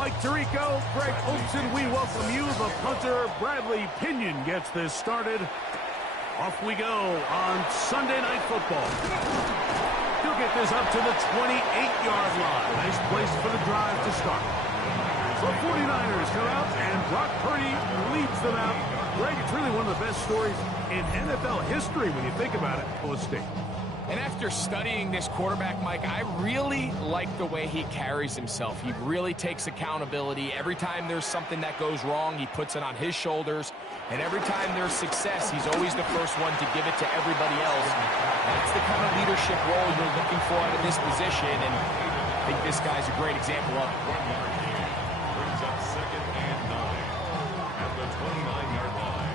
Mike Tirico, Greg Olson, we welcome you. The punter, Bradley Pinion, gets this started. Off we go on Sunday Night Football. He'll get this up to the 28-yard line. Nice place for the drive to start. The 49ers come out, and Brock Purdy leads them out. Greg, it's really one of the best stories in NFL history when you think about it. Iowa State. And after studying this quarterback, Mike, I really like the way he carries himself. He really takes accountability. Every time there's something that goes wrong, he puts it on his shoulders. And every time there's success, he's always the first one to give it to everybody else. That's the kind of leadership role you're looking for out of this position, and I think this guy's a great example of it. Brings up 2nd and 9 at the 29-yard line.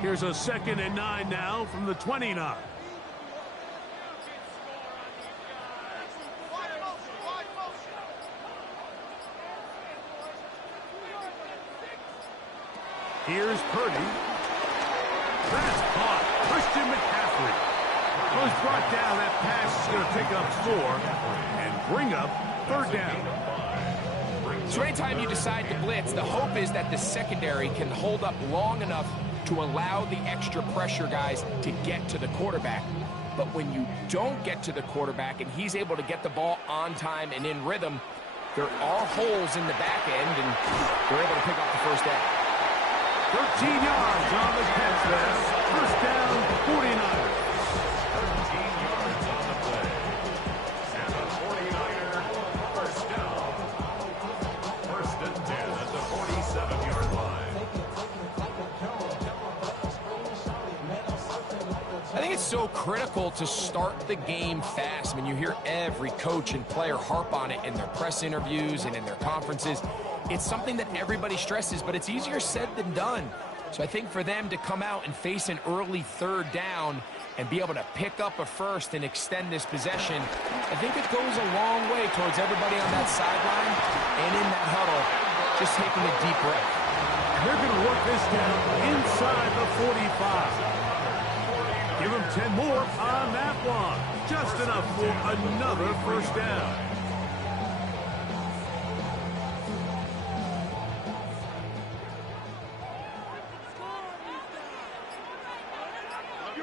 Here's a 2nd and 9 now from the 29. Here's Purdy. That's caught. Christian McCaffrey was brought down. That pass is going to pick up 4 and bring up 3rd down. So anytime you decide to blitz, the hope is that the secondary can hold up long enough to allow the extra pressure guys to get to the quarterback. But when you don't get to the quarterback and he's able to get the ball on time and in rhythm, there are holes in the back end, and they're able to pick up the 1st down. 13 yards on the catch there. 1st down, 49ers. 13 yards on the play. And the 49er, 1st down. 1st and 10 at the 47-yard line. I think it's so critical to start the game fast. I mean, you hear every coach and player harp on it in their press interviews and in their conferences. It's something that everybody stresses, but it's easier said than done. So I think for them to come out and face an early 3rd down and be able to pick up a 1st and extend this possession, I think it goes a long way towards everybody on that sideline and in that huddle just taking a deep breath. They're going to work this down inside the 45. Give them 10 more on that one. Just enough for another 1st down.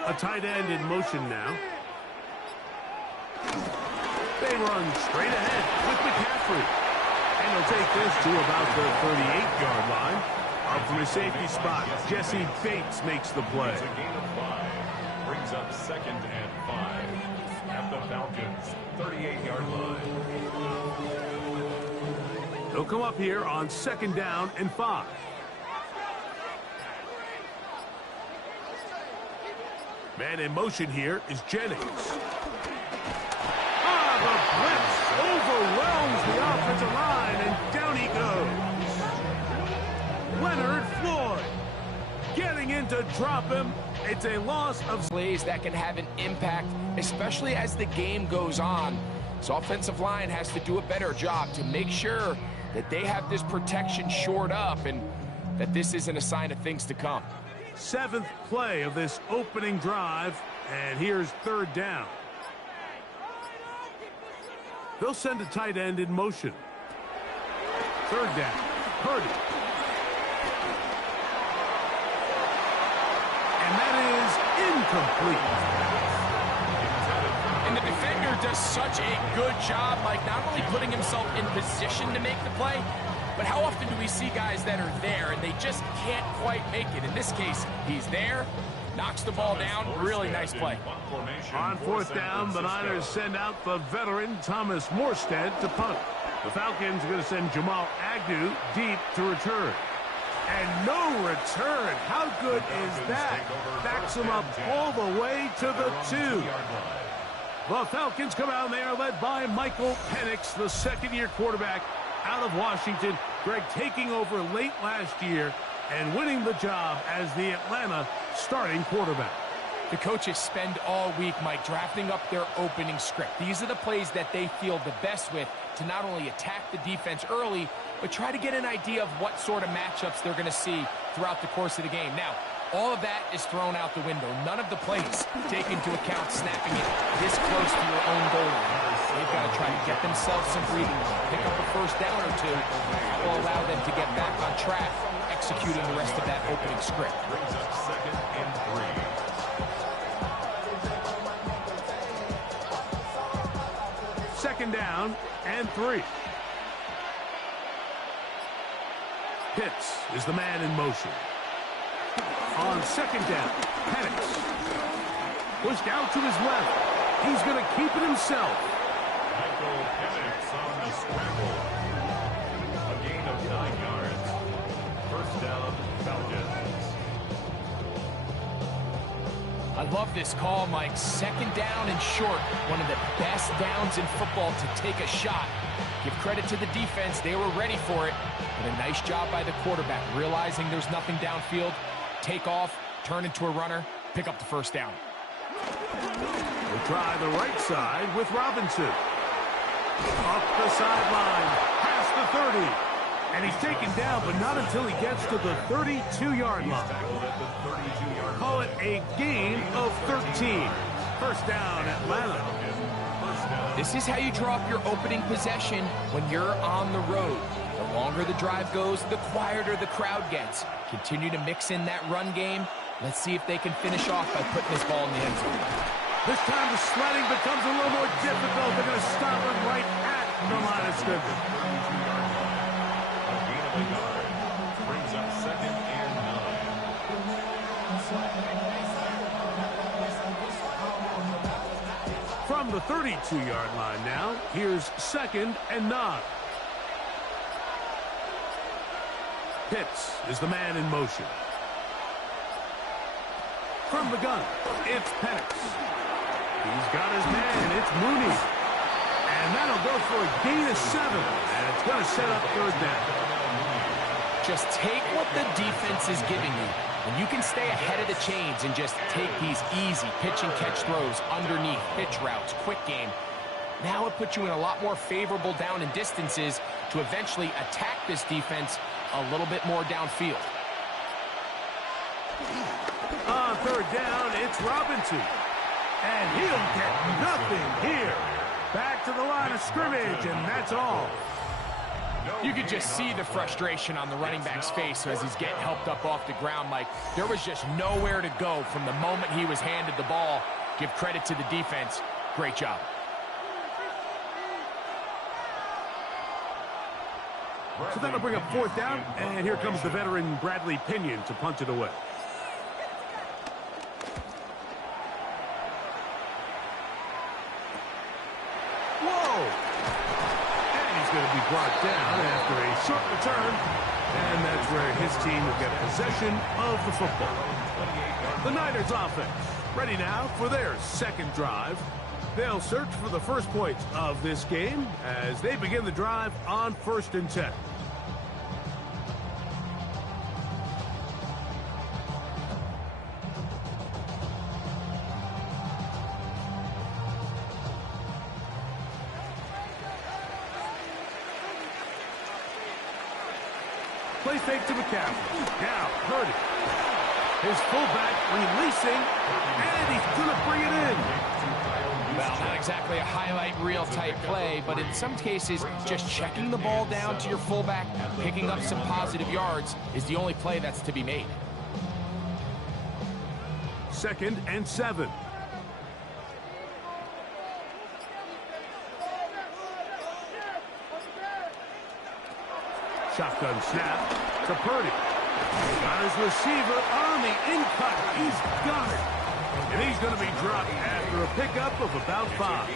A tight end in motion now. They run straight ahead with McCaffrey. And they'll take this to about the 38-yard line. Up from his safety spot, Jesse Bates makes the play. It's a gain of 5. Brings up 2nd and 5 at the Falcons' 38-yard line. They'll come up here on 2nd down and 5. Man in motion here is Jennings. The blitz overwhelms the offensive line, and down he goes. Leonard Floyd getting in to drop him. It's a loss of plays that can have an impact, especially as the game goes on. So offensive line has to do a better job to make sure that they have this protection shored up and that this isn't a sign of things to come. 7th play of this opening drive, and here's 3rd down. They'll send a tight end in motion. 3rd down, Purdy. And that is incomplete. And the defender does such a good job, like not only putting himself in position to make the play, but how often do we see guys that are there and they just can't quite make it? In this case, he's there, knocks the ball down. Really nice play. On 4th down, the Niners send out the veteran Thomas Morstead to punt. The Falcons are going to send Jamal Agnew deep to return. And no return. How good is that? Backs him up all the way to the 2. The Falcons come out, and they are led by Michael Penix, the 2nd-year quarterback out of Washington. Greg taking over late last year and winning the job as the Atlanta starting quarterback. The coaches spend all week, Mike, drafting up their opening script. These are the plays that they feel the best with to not only attack the defense early, but try to get an idea of what sort of matchups they're going to see throughout the course of the game. Now, All of that is thrown out the window. None of the plays take into account snapping it this close to your own goal line. They've got to try to get themselves some breathing room, pick up a first down or two. That will allow them to get back on track, executing the rest of that opening script. Brings up 2nd and 3. Second down and 3. Pitts is the man in motion. On second down, Penix. Pushed out to his left. He's going to keep it himself. Michael Penix on the scramble. A gain of 9 yards. First down, Falcons. I love this call, Mike. Second down and short. One of the best downs in football to take a shot. Give credit to the defense. They were ready for it. But a nice job by the quarterback, realizing there's nothing downfield. Take off, turn into a runner, pick up the first down. We'll try the right side with Robinson. Up the sideline, past the 30. And he's taken down, but not until he gets to the 32-yard line. Call it a gain of 13. First down, Atlanta. This is how you draw up your opening possession when you're on the road. The longer the drive goes, the quieter the crowd gets. Continue to mix in that run game. Let's see if they can finish off by putting this ball in the end zone. This time the sledding becomes a little more difficult. They're going to stop him right at the line of scrimmage. A gain of a yard. Brings up 2nd and 9. From the 32-yard line now, here's 2nd and 9. Pitts is the man in motion. From the gun, it's Penix. He's got his man, it's Mooney. And that'll go for a gain of 7. And it's going to set up third down. Just take what the defense is giving you. And you can stay ahead of the chains and just take these easy pitch and catch throws underneath, pitch routes, quick game. Now it puts you in a lot more favorable down and distances to eventually attack this defense a little bit more downfield. On third down, it's Robinson. And he'll get nothing here. Back to the line of scrimmage, and that's all. You could just see the frustration on the running back's face as he's getting helped up off the ground. Like, there was just nowhere to go from the moment he was handed the ball. Give credit to the defense. Great job. So that'll bring up fourth down, and here comes the veteran Bradley Pinion to punt it away. Whoa! And he's going to be brought down after a short return, and that's where his team will get possession of the football. The Niners offense ready now for their second drive. They'll search for the first points of this game as they begin the drive on 1st and 10. Play fake to McCaffrey. Now, Purdy. His fullback releasing, and he's going to bring it in. Well, not exactly a highlight reel type play, but in some cases, just checking the ball down to your fullback, picking up some positive yards is the only play that's to be made. 2nd and 7. Shotgun snap to Purdy. Got his receiver on the in-cut. He's got it. And he's going to be dropped after a pickup of about 5.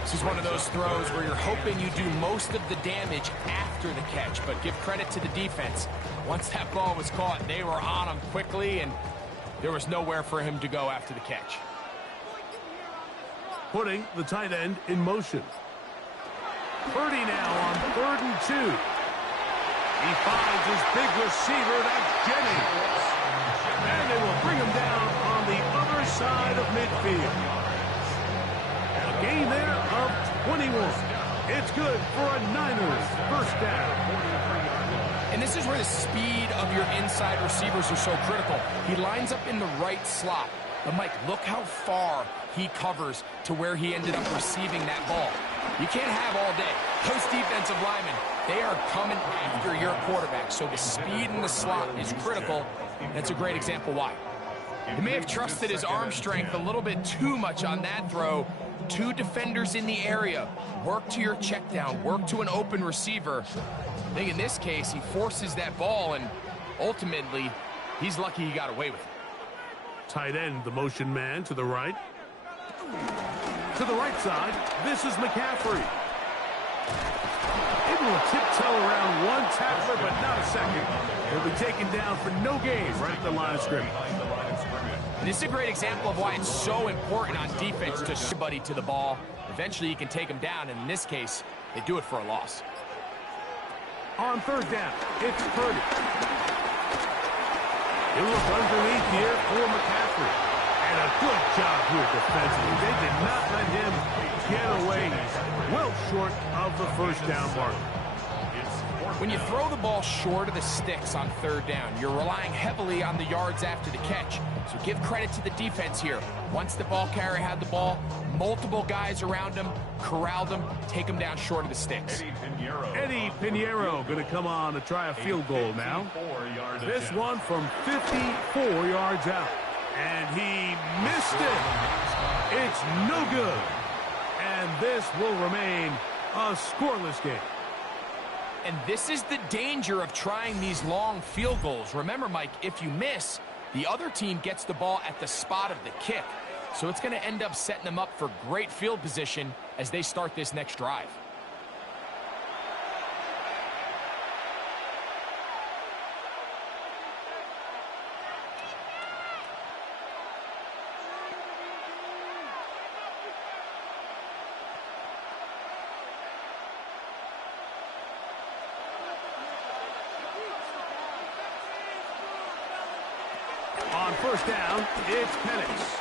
This is one of those throws where you're hoping you do most of the damage after the catch, but give credit to the defense. Once that ball was caught, they were on him quickly, and there was nowhere for him to go after the catch. Putting the tight end in motion. Purdy now on 3rd and 2. He finds his big receiver, that's Jennings. And they will bring him down on the other side of midfield. A gain there of 21. It's good for a Niners first down. And this is where the speed of your inside receivers are so critical. He lines up in the right slot. But, Mike, look how far he covers to where he ended up receiving that ball. You can't have all day. Those defensive linemen, they are coming after your quarterback. So the speed in the slot is critical. That's a great example why. He may have trusted his arm strength a little bit too much on that throw. Two defenders in the area. Work to your check down. Work to an open receiver. I think in this case, he forces that ball, and ultimately, he's lucky he got away with it. Tight end, the motion man to the right. To the right side, this is McCaffrey. Able to tiptoe around one tackler, but not a second. He'll be taken down for no gain right at the line of scrimmage. And this is a great example of why it's so important on defense to somebody to the ball. Eventually, you can take him down, and in this case, they do it for a loss. On third down, it's Purdy. He'll look underneath here for McCaffrey. And a good job here defensively. They did not let him get away. Well short of the first down mark. When you throw the ball short of the sticks on third down, you're relying heavily on the yards after the catch. So give credit to the defense here. Once the ball carrier had the ball, multiple guys around him, corralled him, take him down short of the sticks. Eddie Pinheiro going to come on to try a field goal now. This one from 54 yards out. And he missed it. It's no good. And this will remain a scoreless game. And this is the danger of trying these long field goals. Remember, Mike, if you miss, the other team gets the ball at the spot of the kick. So it's going to end up setting them up for great field position as they start this next drive. On first down, it's Penix.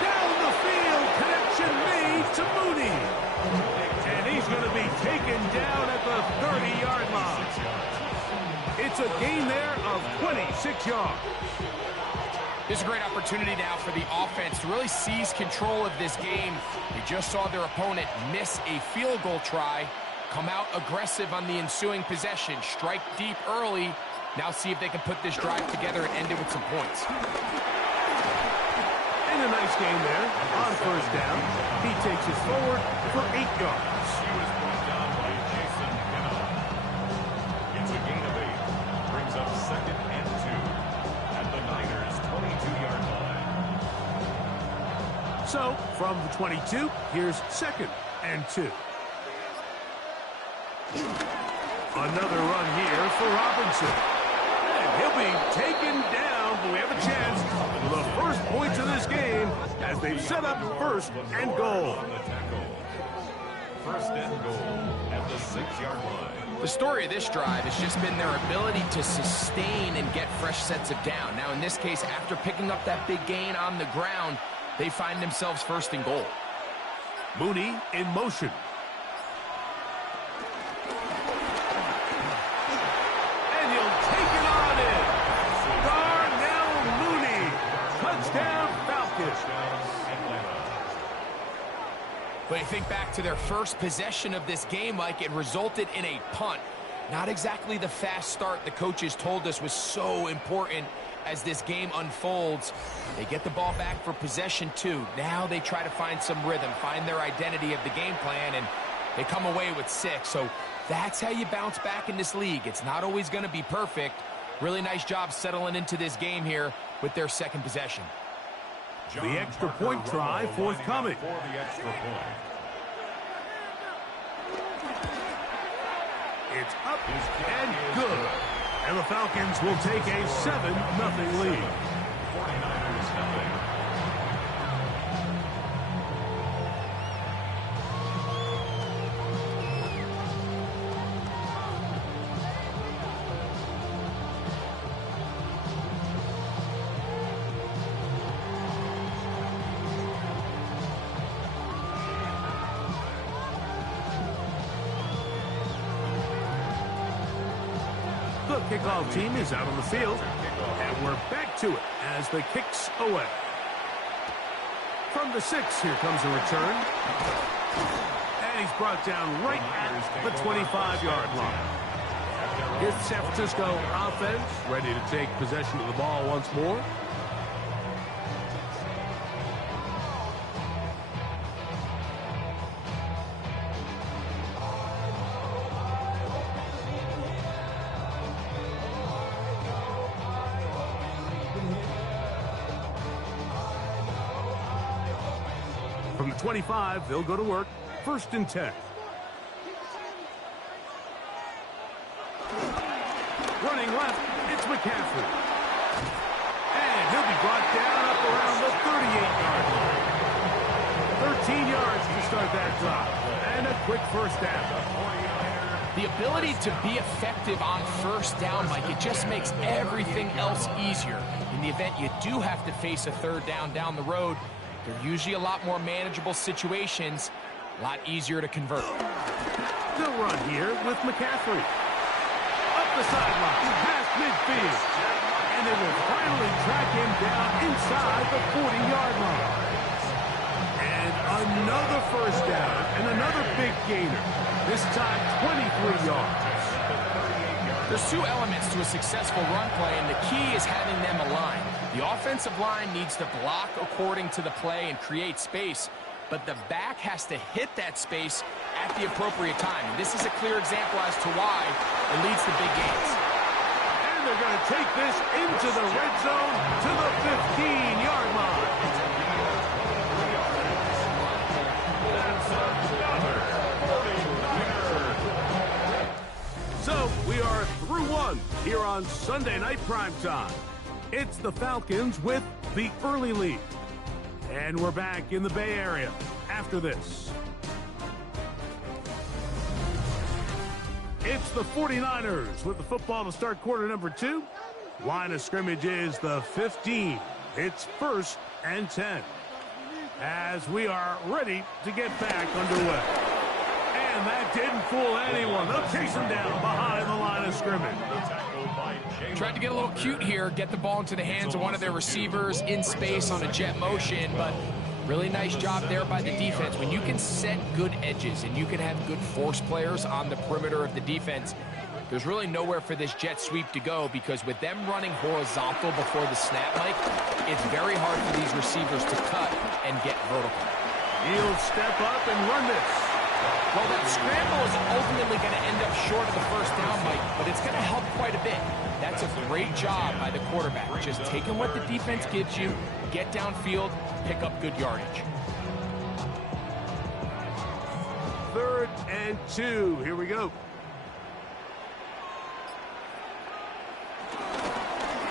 Down the field, connection made to Mooney. And he's going to be taken down at the 30-yard line. It's a gain there of 26 yards. This is a great opportunity now for the offense to really seize control of this game. They just saw their opponent miss a field goal try, come out aggressive on the ensuing possession, strike deep early. Now see if they can put this drive together and end it with some points. And a nice game there on first down. He takes it forward for 8 yards. He was brought down by Jason Kennard. It's a gain of 8. Brings up 2nd and 2 at the Niners' 22-yard line. So, from the 22, here's 2nd and 2. Another run here for Robinson. He'll be taken down, but we have a chance for the first points of this game as they set up 1st and goal. On the tackle. 1st and goal at the 6-yard line. The story of this drive has just been their ability to sustain and get fresh sets of down. Now, in this case, after picking up that big gain on the ground, they find themselves 1st and goal. Mooney in motion. But you think back to their first possession of this game, Mike, it resulted in a punt. Not exactly the fast start the coaches told us was so important as this game unfolds. They get the ball back for possession 2. Now they try to find some rhythm, find their identity of the game plan, and they come away with 6. So that's how you bounce back in this league. It's not always going to be perfect. Really nice job settling into this game here with their 2nd possession. The extra point try forthcoming. For the extra point. It's up and good. And the Falcons will take a 7-0 lead. 49ers nothing. The kickoff team is out on the field, and we're back to it as the kick's away. From the 6, here comes a return. And he's brought down right at the 25-yard line. Here's the San Francisco offense, ready to take possession of the ball once more. From the 25, they'll go to work. 1st and 10. Running left, it's McCaffrey. And he'll be brought down up around the 38-yard line. 13 yards to start that drive. And a quick first down. The ability to be effective on 1st down, Mike, it just makes everything else easier. In the event you do have to face a 3rd down the road, they're usually a lot more manageable situations, a lot easier to convert. They'll run here with McCaffrey. Up the sideline, past midfield. And they will finally track him down inside the 40-yard line. And another 1st down and another big gainer. This time 23 yards. There's 2 elements to a successful run play, and the key is having them aligned. The offensive line needs to block according to the play and create space, but the back has to hit that space at the appropriate time. And this is a clear example as to why it leads to big gains. And they're going to take this into the red zone to the 15-yard line. So we are through one here on Sunday Night Primetime. It's the Falcons with the early lead. And we're back in the Bay Area after this. It's the 49ers with the football to start quarter number 2. Line of scrimmage is the 15. It's 1st and 10. As we are ready to get back underway. And that didn't fool anyone. They'll chase him down behind the line of scrimmage. Tried to get a little cute here, get the ball into the hands of one of their receivers in space on a jet motion, but really nice job there by the defense. When you can set good edges and you can have good force players on the perimeter of the defense, there's really nowhere for this jet sweep to go, because with them running horizontal before the snap, Mike, it's very hard for these receivers to cut and get vertical. He'll step up and run this. Well, that scramble is ultimately going to end up short of the 1st down, Mike, but it's going to help quite a bit. That's a great job by the quarterback. Just taking what the defense gives you, get downfield, pick up good yardage. 3rd and 2. Here we go.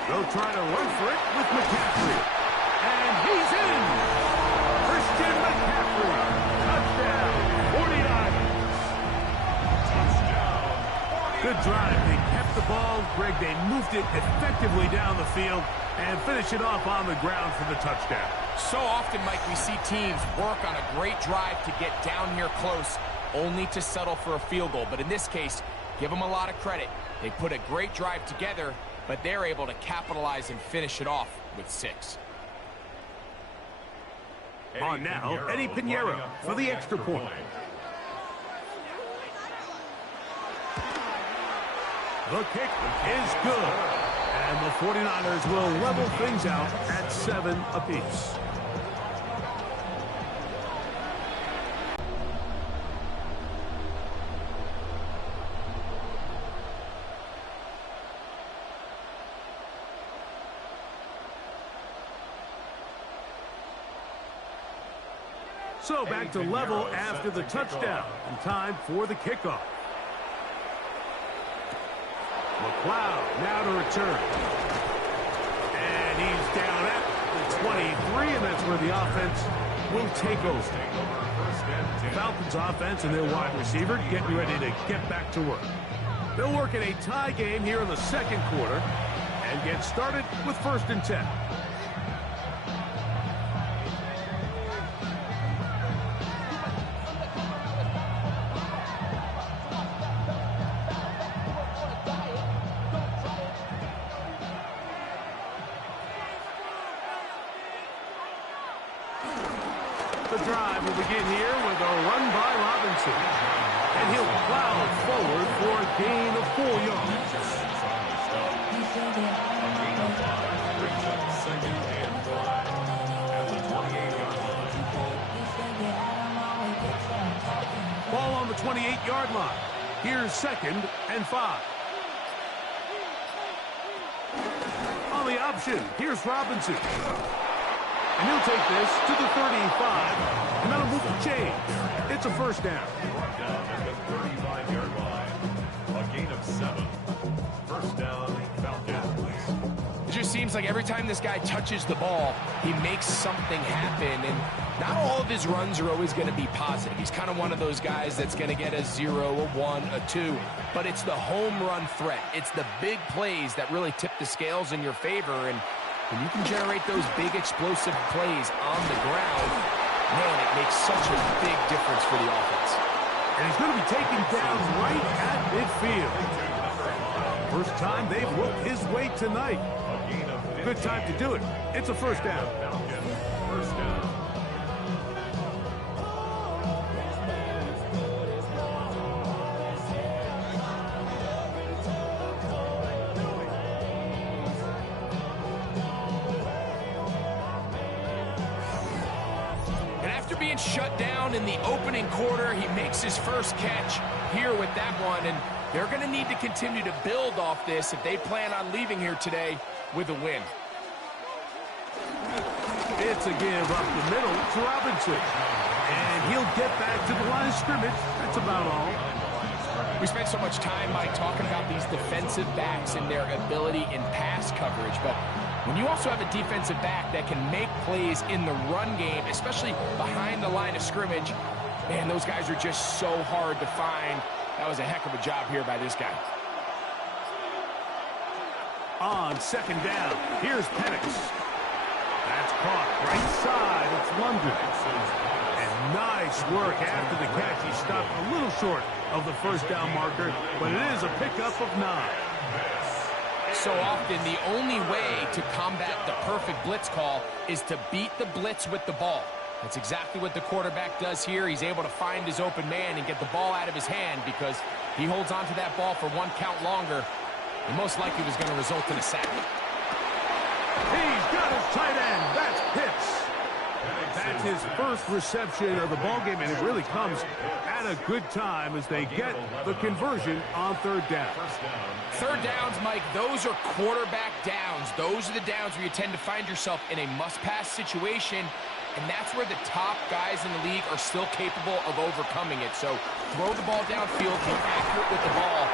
They'll try to run for it with McCaffrey. And he's in! Christian McCaffrey. Touchdown. 49. Good drive. They kept the ball. Greg, they moved it effectively down the field and finish it off on the ground for the touchdown. So often, Mike, we see teams work on a great drive to get down here close, only to settle for a field goal. But in this case, give them a lot of credit. They put a great drive together, but they're able to capitalize and finish it off with 6. On now, Eddie Pinheiro for the extra point. The kick is good. And the 49ers will level things out at 7 apiece. So back to level after the touchdown. And time for the kickoff. McLeod now to return. And he's down at the 23, and that's where the offense will take over. The Falcons offense and their wide receiver getting ready to get back to work. They'll work in a tie game here in the 2nd quarter and get started with 1st and 10. The drive will begin here with a run by Robinson. And he'll plow forward for a gain of 4 yards. Second and 5 at the 28-yard line. Ball on the 28-yard line. Here's 2nd and 5. On the option, here's Robinson. And he'll take this to the 35, and that'll move the chain. It's a first down. Brought down at the 35-yard line. A gain of 7. First down, Falcons. It just seems like every time this guy touches the ball, he makes something happen. And not all of his runs are always going to be positive. He's kind of one of those guys that's going to get a 0, a 1, a 2. But it's the home run threat. It's the big plays that really tip the scales in your favor. And when you can generate those big explosive plays on the ground, man, it makes such a big difference for the offense. And he's going to be taken down right at midfield. First time they've worked his way tonight. Good time to do it. It's a first down. First down. Being shut down in the opening quarter, he makes his first catch here with that one, and they're going to need to continue to build off this if they plan on leaving here today with a win. It's a give up the middle to Robinson, and he'll get back to the line of scrimmage. That's about all. We spent so much time, Mike, talking about these defensive backs and their ability in pass coverage, but when you also have a defensive back that can make plays in the run game, especially behind the line of scrimmage, man, those guys are just so hard to find. That was a heck of a job here by this guy. On 2nd down, here's Penix. That's caught right side. It's London. And nice work after the catch. He stopped a little short of the first down marker, but it is a pickup of 9. So often, the only way to combat the perfect blitz call is to beat the blitz with the ball. That's exactly what the quarterback does here. He's able to find his open man and get the ball out of his hand because he holds onto that ball for 1 count longer, and most likely was going to result in a sack. He's got his tight end. That's Pitts. That's his first reception of the ballgame, and it really comes at a good time as they get the conversion on 3rd down. Third downs, Mike, those are quarterback downs. Those are the downs where you tend to find yourself in a must-pass situation, and that's where the top guys in the league are still capable of overcoming it. So throw the ball downfield, be accurate with the ball.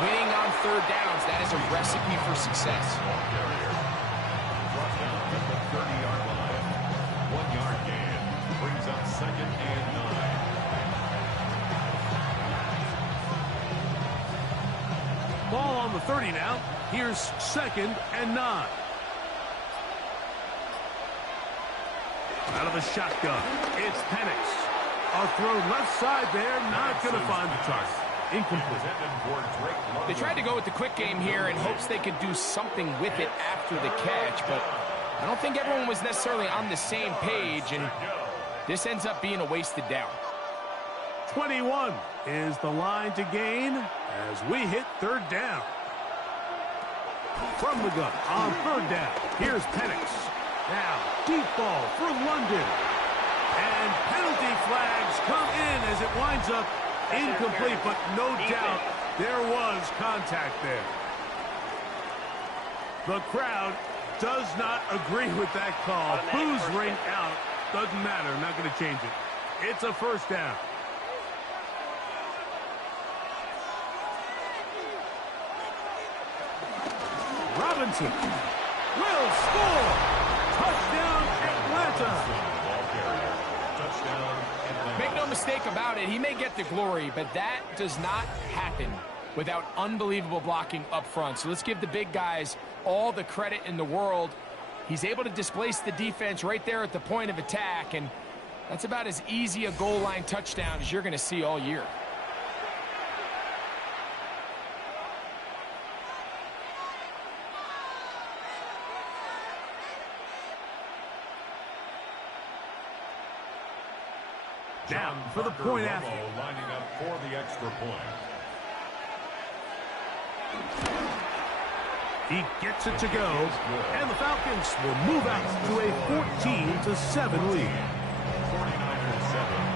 Winning on 3rd downs, that is a recipe for success. Brought down at the 30-yard line. 1-yard gain brings up 2nd and 9. Ball on the 30 now. Here's 2nd and 9. Out of the shotgun, it's Penix. A throw left side there, not going to find the target. Incomplete. They tried to go with the quick game here in hopes they could do something with it after the catch, but I don't think everyone was necessarily on the same page, and this ends up being a wasted down. 21 is the line to gain as we hit 3rd down. From the gun on 3rd down, here's Penix. Now, deep ball for London. And penalty flags come in as it winds up incomplete, but no doubt there was contact there. The crowd does not agree with that call. Boos ring out. Doesn't matter. Not going to change it. It's a first down. Robinson will score. Touchdown, Atlanta. Make no mistake about it, he may get the glory, but that does not happen without unbelievable blocking up front. So let's give the big guys all the credit in the world. He's able to displace the defense right there at the point of attack, and that's about as easy a goal line touchdown as you're going to see all year. down for the point after. Lining up for the extra point. He gets it to go, and the Falcons will move out to a 14-7 lead. 49-7.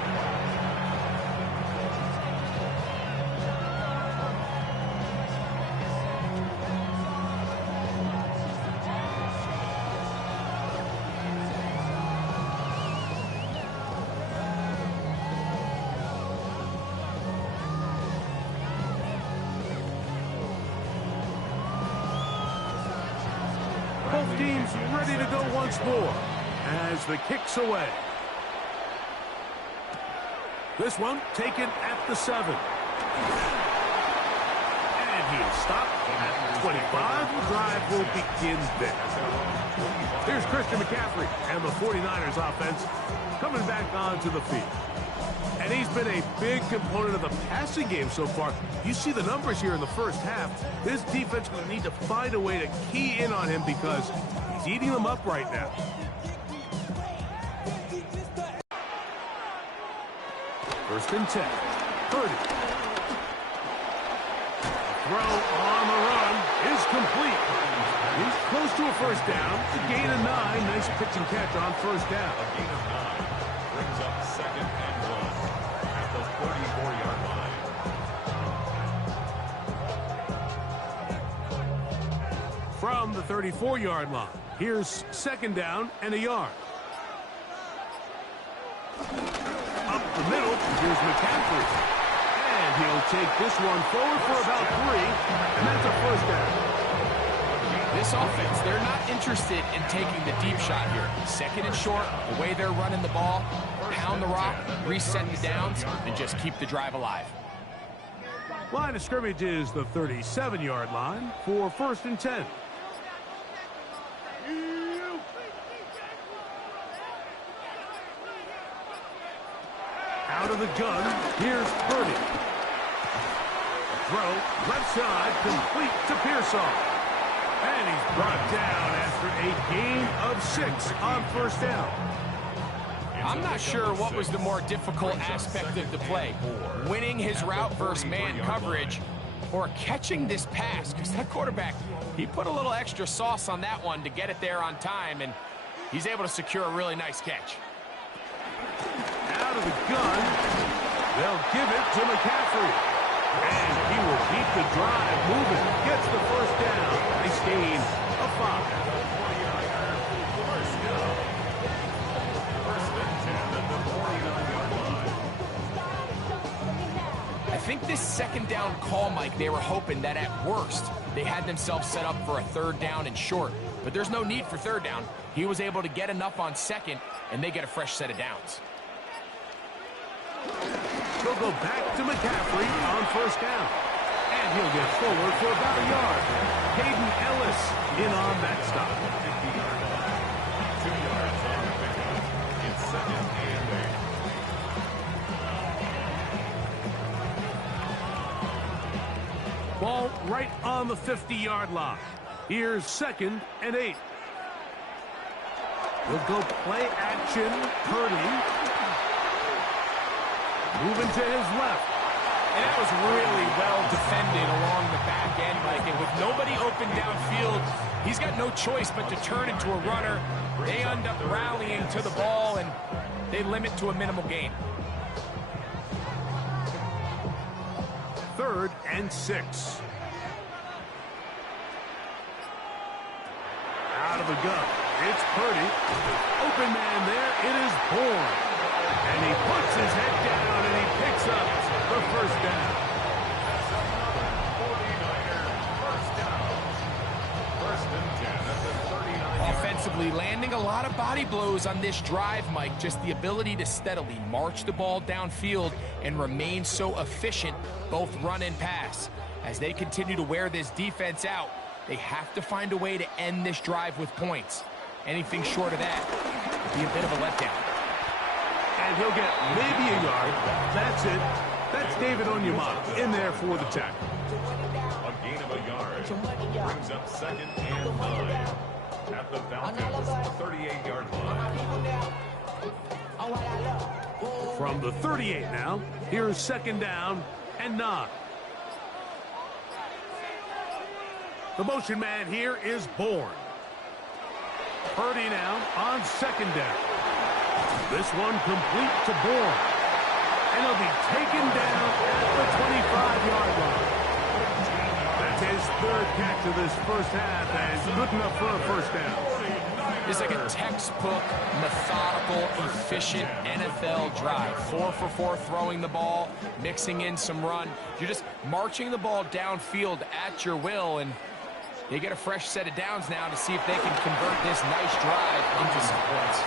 Both teams ready to go once more as the kick's away. This one taken at the 7. And he'll stop at 25. The drive will begin there. Here's Christian McCaffrey and the 49ers offense coming back onto the field. And he's been a big component of the passing game so far. You see the numbers here in the first half. This defense will need to find a way to key in on him because he's eating them up right now. First and 10. 30. Throw on the run is complete. He's close to a first down. A gain of 9. Nice pitch and catch on first down. A gain of 9 brings up 2nd and 1 at the 34-yard line. From the 34-yard line, here's 2nd down and a yard. Up the middle, here's McCaffrey. And he'll take this one forward for about 3, and that's a first down. This offense, they're not interested in taking the deep shot here. 2nd and short, the way they're running the ball, pound the rock, reset the downs, and just keep the drive alive. Line of scrimmage is the 37-yard line for 1st and 10. Out of the gun, here's Purdy. Throw, left side, complete to Pearsall. And he's brought down after a gain of 6 on first down. I'm not sure what was the more difficult aspect of the play. Winning his route versus man coverage or catching this pass, because that quarterback, he put a little extra sauce on that one to get it there on time, and he's able to secure a really nice catch. Out of the gun, they'll give it to McCaffrey. And he will keep the drive moving. Gets the first down. Nice gain of 5. I think this 2nd down call, Mike, they were hoping that at worst they had themselves set up for a 3rd down and short. But there's no need for 3rd down. He was able to get enough on 2nd, and they get a fresh set of downs. They'll go back to McCaffrey on first down. And he'll get forward for about a yard. Hayden Ellis in on that stop. 2 yards on the pickup. It's 2nd and 8. Ball right on the 50-yard line. Here's 2nd and 8. We'll go play action. Purdy. Moving to his left. And that was really well defended along the back end, Mike. And with nobody open downfield, he's got no choice but to turn into a runner. They end up rallying to the ball, and they limit to a minimal gain. 3rd and 6. Out of the gun. It's Purdy. Open man there. It is Bourne. And he puts his head down and he picks up the first down. That's another 49er first down. 1st and 10 at the 39-yard. Offensively, landing a lot of body blows on this drive, Mike. Just the ability to steadily march the ball downfield and remain so efficient, both run and pass. As they continue to wear this defense out, they have to find a way to end this drive with points. Anything short of that would be a bit of a letdown. And he'll get maybe a yard. That's it. That's David Onyemata in there for the tackle. A gain of a yard. Brings up 2nd and 9 at the Falcons 38-yard line. From the 38 now, here's second down and 9. The motion man here is Bourne. Purdy now on second down. This one complete to Bourne. And he'll be taken down at the 25-yard line. That's his third catch of this first half, and good enough for a first down. It's like a textbook, methodical, efficient NFL drive. 4 for 4 throwing the ball, mixing in some run. You're just marching the ball downfield at your will, and they get a fresh set of downs now to see if they can convert this nice drive into some points.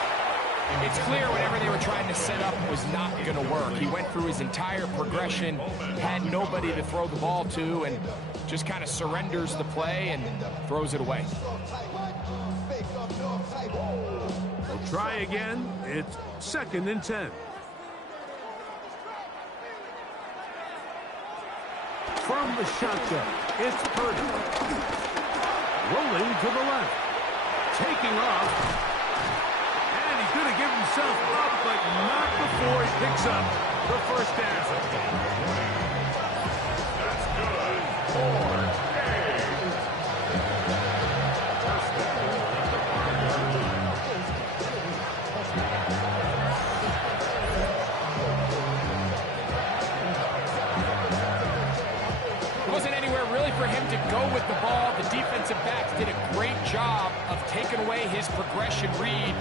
It's clear whatever they were trying to set up was not going to work. He went through his entire progression, had nobody to throw the ball to, and just kind of surrenders the play and throws it away. We'll try again. It's second and 10. From the shotgun, it's Purdy. Rolling to the left. Taking off. And he's going to give himself up, but not before he picks up the first down. That's good for Gabe. First down at the 5-yard line. Wasn't anywhere really for him to go with the ball. The defensive backs did a great job of taking away his progression read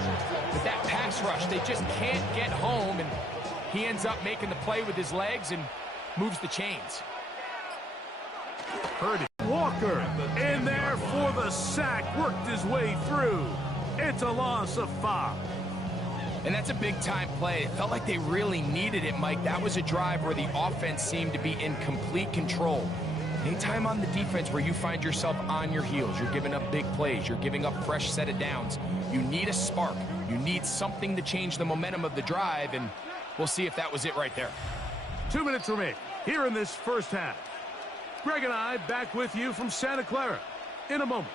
with that pass rush. They just can't get home, and he ends up making the play with his legs and moves the chains. Purdy. Walker in there for the sack. Worked his way through. It's a loss of 5. And that's a big-time play. It felt like they really needed it, Mike. That was a drive where the offense seemed to be in complete control. Anytime on the defense where you find yourself on your heels, you're giving up big plays, you're giving up fresh set of downs, you need a spark. You need something to change the momentum of the drive, and we'll see if that was it right there. 2 minutes remain here in this first half. Greg and I back with you from Santa Clara in a moment.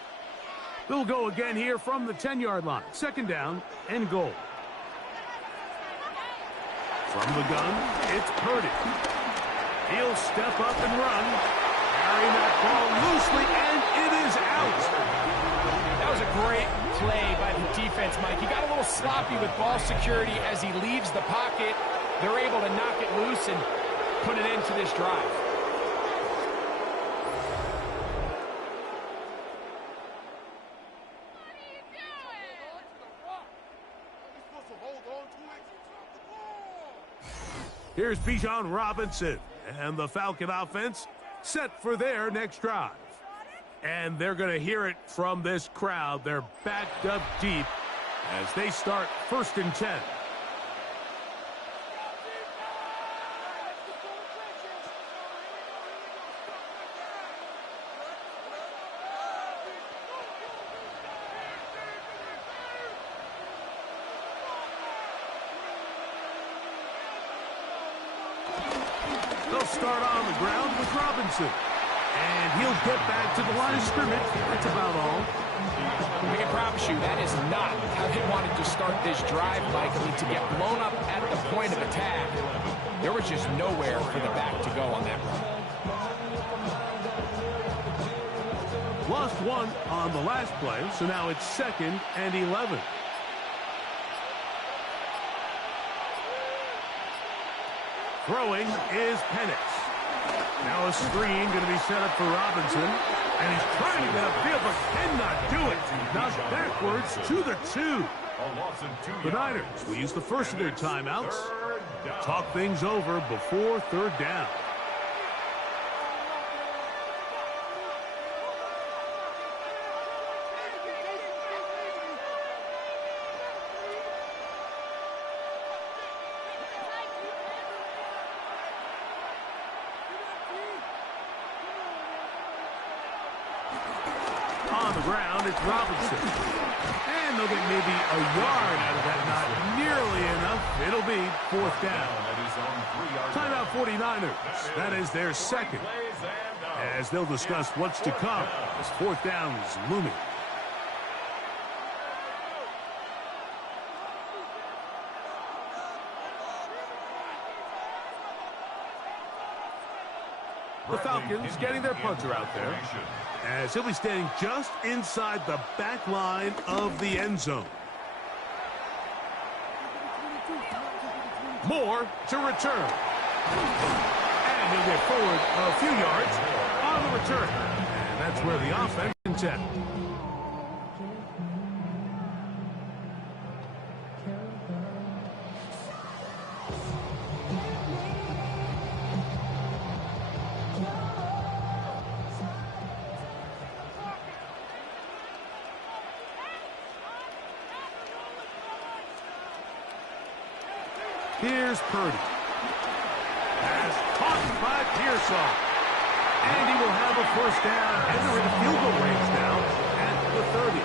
We'll go again here from the 10-yard line. Second down and goal. From the gun, it's Purdy. He'll step up and run. Carrying that ball loosely, and it is out. That was a great play by the defense, Mike. He got a little sloppy with ball security as he leaves the pocket. They're able to knock it loose and put it into this drive. Here's Bijan Robinson and the Falcon offense set for their next drive. And they're going to hear it from this crowd. They're backed up deep as they start first and 10. They'll start on the ground with Robinson. And he'll get back to the line of scrimmage. That's about all. I can promise you that is not how they wanted to start this drive, Mike. I mean, to get blown up at the point of attack, there was just nowhere for the back to go on that run. Lost one on the last play, so now it's second and 11. Throwing is Penix. Now a screen going to be set up for Robinson. And he's trying to get upfield, but cannot do it. Knocked backwards to the 2. The Niners will use the first of their timeouts. Talk things over before third down. On the ground, it's Robinson. And they'll get maybe a yard out of that. Not nearly enough. It'll be fourth down. Timeout 49ers. That is their second. As they'll discuss what's to come as fourth down is looming. Falcons getting their punter out there, as he'll be standing just inside the back line of the end zone. Moore to return. And he'll get forward a few yards on the return. And that's where the offense can tap. Here's Purdy. Pass caught by Pearsall. And he will have a first down. And they're in field goal range now at the 30.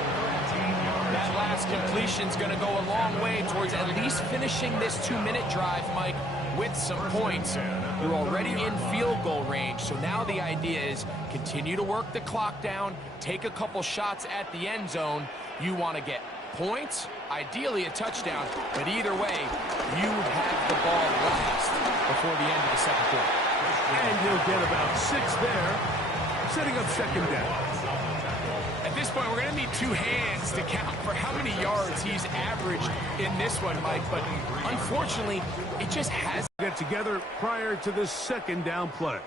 That last completion's going to go a long way towards at least finishing this 2-minute drive, Mike, with some points. You're already in field goal range, so now the idea is continue to work the clock down, take a couple shots at the end zone. You want to get points, ideally a touchdown, but either way, you have the ball last before the end of the second quarter. And he'll get about 6 there, setting up second down. At this point, we're going to need 2 hands to count for how many yards he's averaged in this one, Mike, but unfortunately, it just hasn't. Get together prior to this second down play.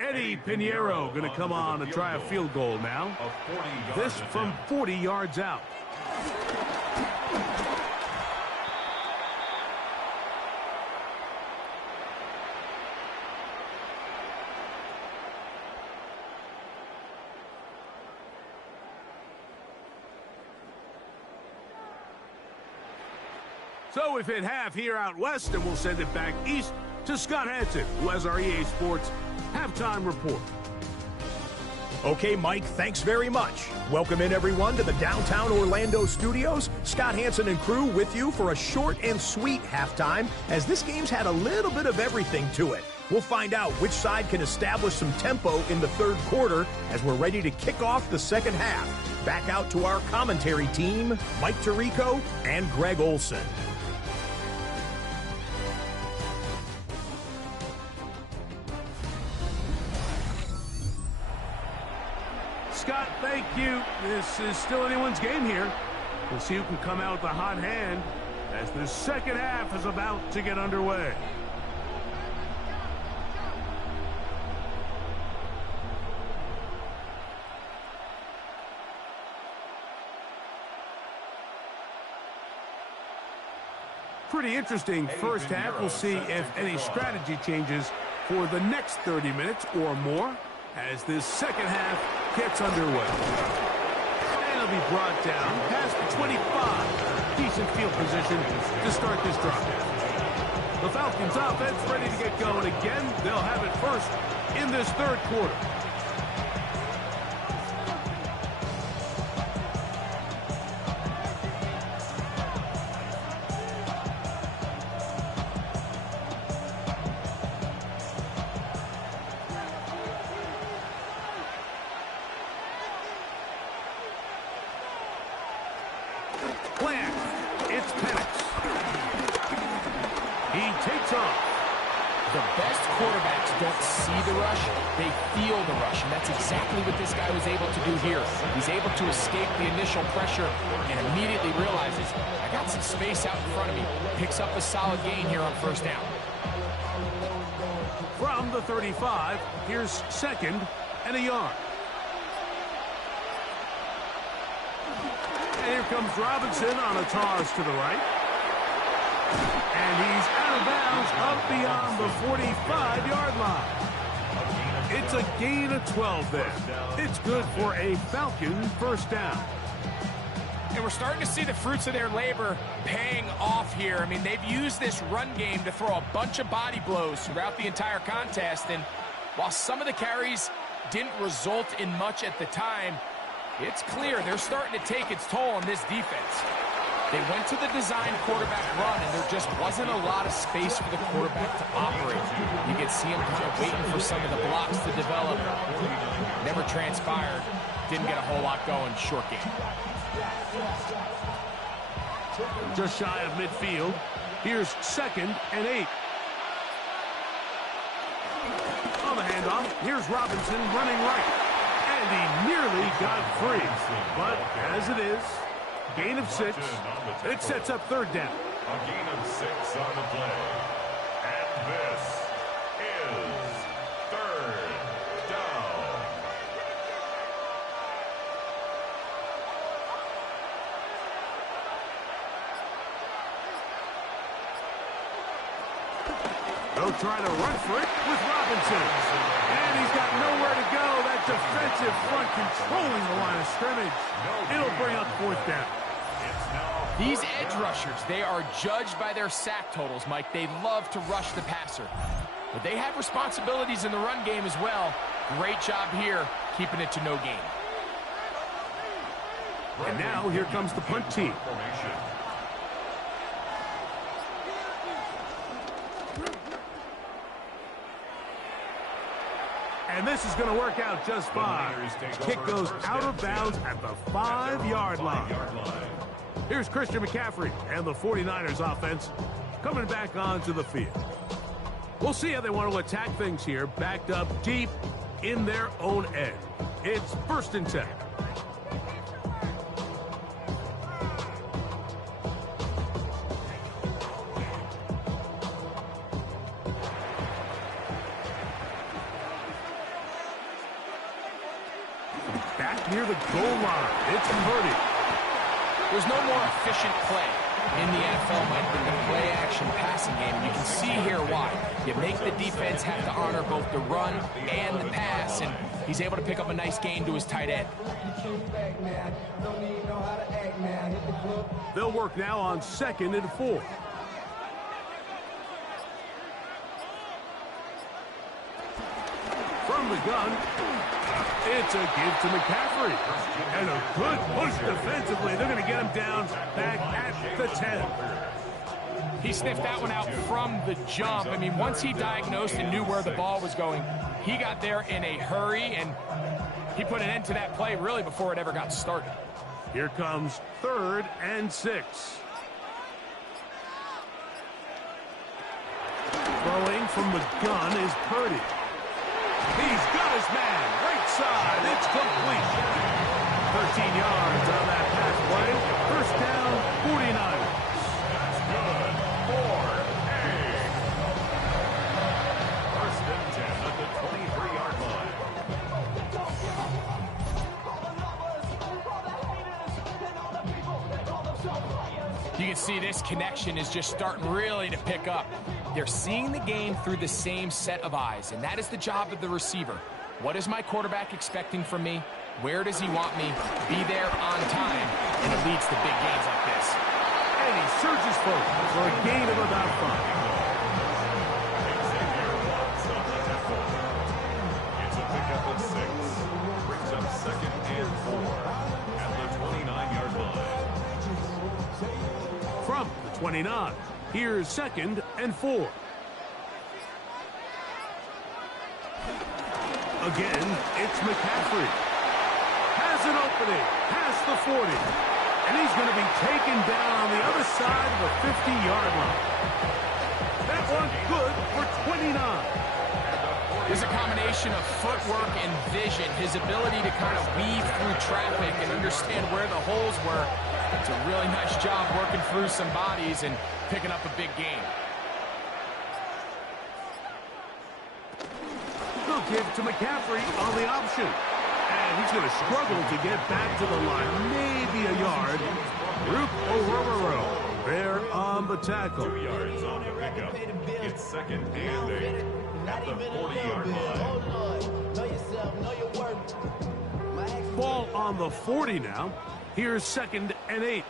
Eddie Pinheiro going to come on to try a field goal now. This from 40 yards out. So we've hit half here out west, and we'll send it back east to Scott Hansen, who has our EA Sports halftime report. Okay, Mike, thanks very much. Welcome in, everyone, to the downtown Orlando studios. Scott Hansen and crew with you for a short and sweet halftime, as this game's had a little bit of everything to it. We'll find out which side can establish some tempo in the third quarter as we're ready to kick off the second half. Back out to our commentary team, Mike Tirico and Greg Olson. Scott, thank you. This is still anyone's game here. We'll see who can come out with a hot hand as the second half is about to get underway. Pretty interesting first half. We'll see if any strategy changes for the next 30 minutes or more as this second half gets underway. And it'll be brought down past the 25. Decent field position to start this drive. The Falcons offense ready to get going again. They'll have it first in this third quarter. It's Penix. He takes off. The best quarterbacks don't see the rush, they feel the rush, and that's exactly what this guy was able to do here. He's able to escape the initial pressure and immediately realizes, I got some space out in front of me. Picks up a solid gain here on first down. From the 35, here's second and a yard. And here comes Robinson on a toss to the right. And he's out of bounds up beyond the 45-yard line. It's a gain of 12 there. It's good for a Falcon first down. And we're starting to see the fruits of their labor paying off here. I mean, they've used this run game to throw a bunch of body blows throughout the entire contest. And while some of the carries didn't result in much at the time, it's clear they're starting to take its toll on this defense. They went to the design quarterback run, and there just wasn't a lot of space for the quarterback to operate. You could see him kind of waiting for some of the blocks to develop. Never transpired. Didn't get a whole lot going. Short game. Just shy of midfield. Here's 2nd and 8. On the handoff, here's Robinson running right. And he nearly got free. But as it is, gain of 6. It sets up 3rd down. A gain of 6 on the play. And this is 3rd down. They'll try to run for it with Robinson. And he's got nowhere to go. That defensive front controlling the line of scrimmage. It'll bring up 4th down. These edge rushers, they are judged by their sack totals, Mike. They love to rush the passer. But they have responsibilities in the run game as well. Great job here, keeping it to no gain. And now here comes the punt team. And this is going to work out just fine. Kick goes out of bounds at the 5-yard line. Here's Christian McCaffrey and the 49ers offense coming back onto the field. We'll see how they want to attack things here, backed up deep in their own end. It's 1st and 10. Back near the goal line. It's Purdy. There's no more efficient play in the NFL, Mike, than the play-action passing game. You can see here why. You make the defense have to honor both the run and the pass, and he's able to pick up a nice gain to his tight end. They'll work now on 2nd and 4. From the gun, it's a give to McCaffrey. And a good push defensively. They're going to get him down back at the 10. He sniffed that one out from the jump. I mean, once he diagnosed and knew where the ball was going, he got there in a hurry, and he put an end to that play really before it ever got started. Here comes 3rd and 6. Throwing from the gun is Purdy. He's got his man. Right side. It's complete. 13 yards on that pass play. 1st down, 49ers. That's good for a 1st and 10 at the 23-yard line. You can see this connection is just starting really to pick up. They're seeing the game through the same set of eyes, and that is the job of the receiver. What is my quarterback expecting from me? Where does he want me? Be there on time, and it leads to big gains like this. And he surges forward for a gain of about 5. It's a pickup of 6. Brings up 2nd and 4 at the 29-yard line. From the 29, here's 2nd and 4. Again, it's McCaffrey. Has an opening, past the 40. And he's going to be taken down on the other side of the 50-yard line. That one good for 29. There's a combination of footwork and vision, his ability to kind of weave through traffic and understand where the holes were. It's a really nice job working through some bodies and picking up a big gain. They'll give to McCaffrey on the option. And he's going to struggle to get back to the line. Maybe a yard. Roop O'Rororo there on the tackle. 2 yards on the pickup. It's 2nd and 8 at the 40-yard line. Ball on the 40 now. Here's 2nd and 8.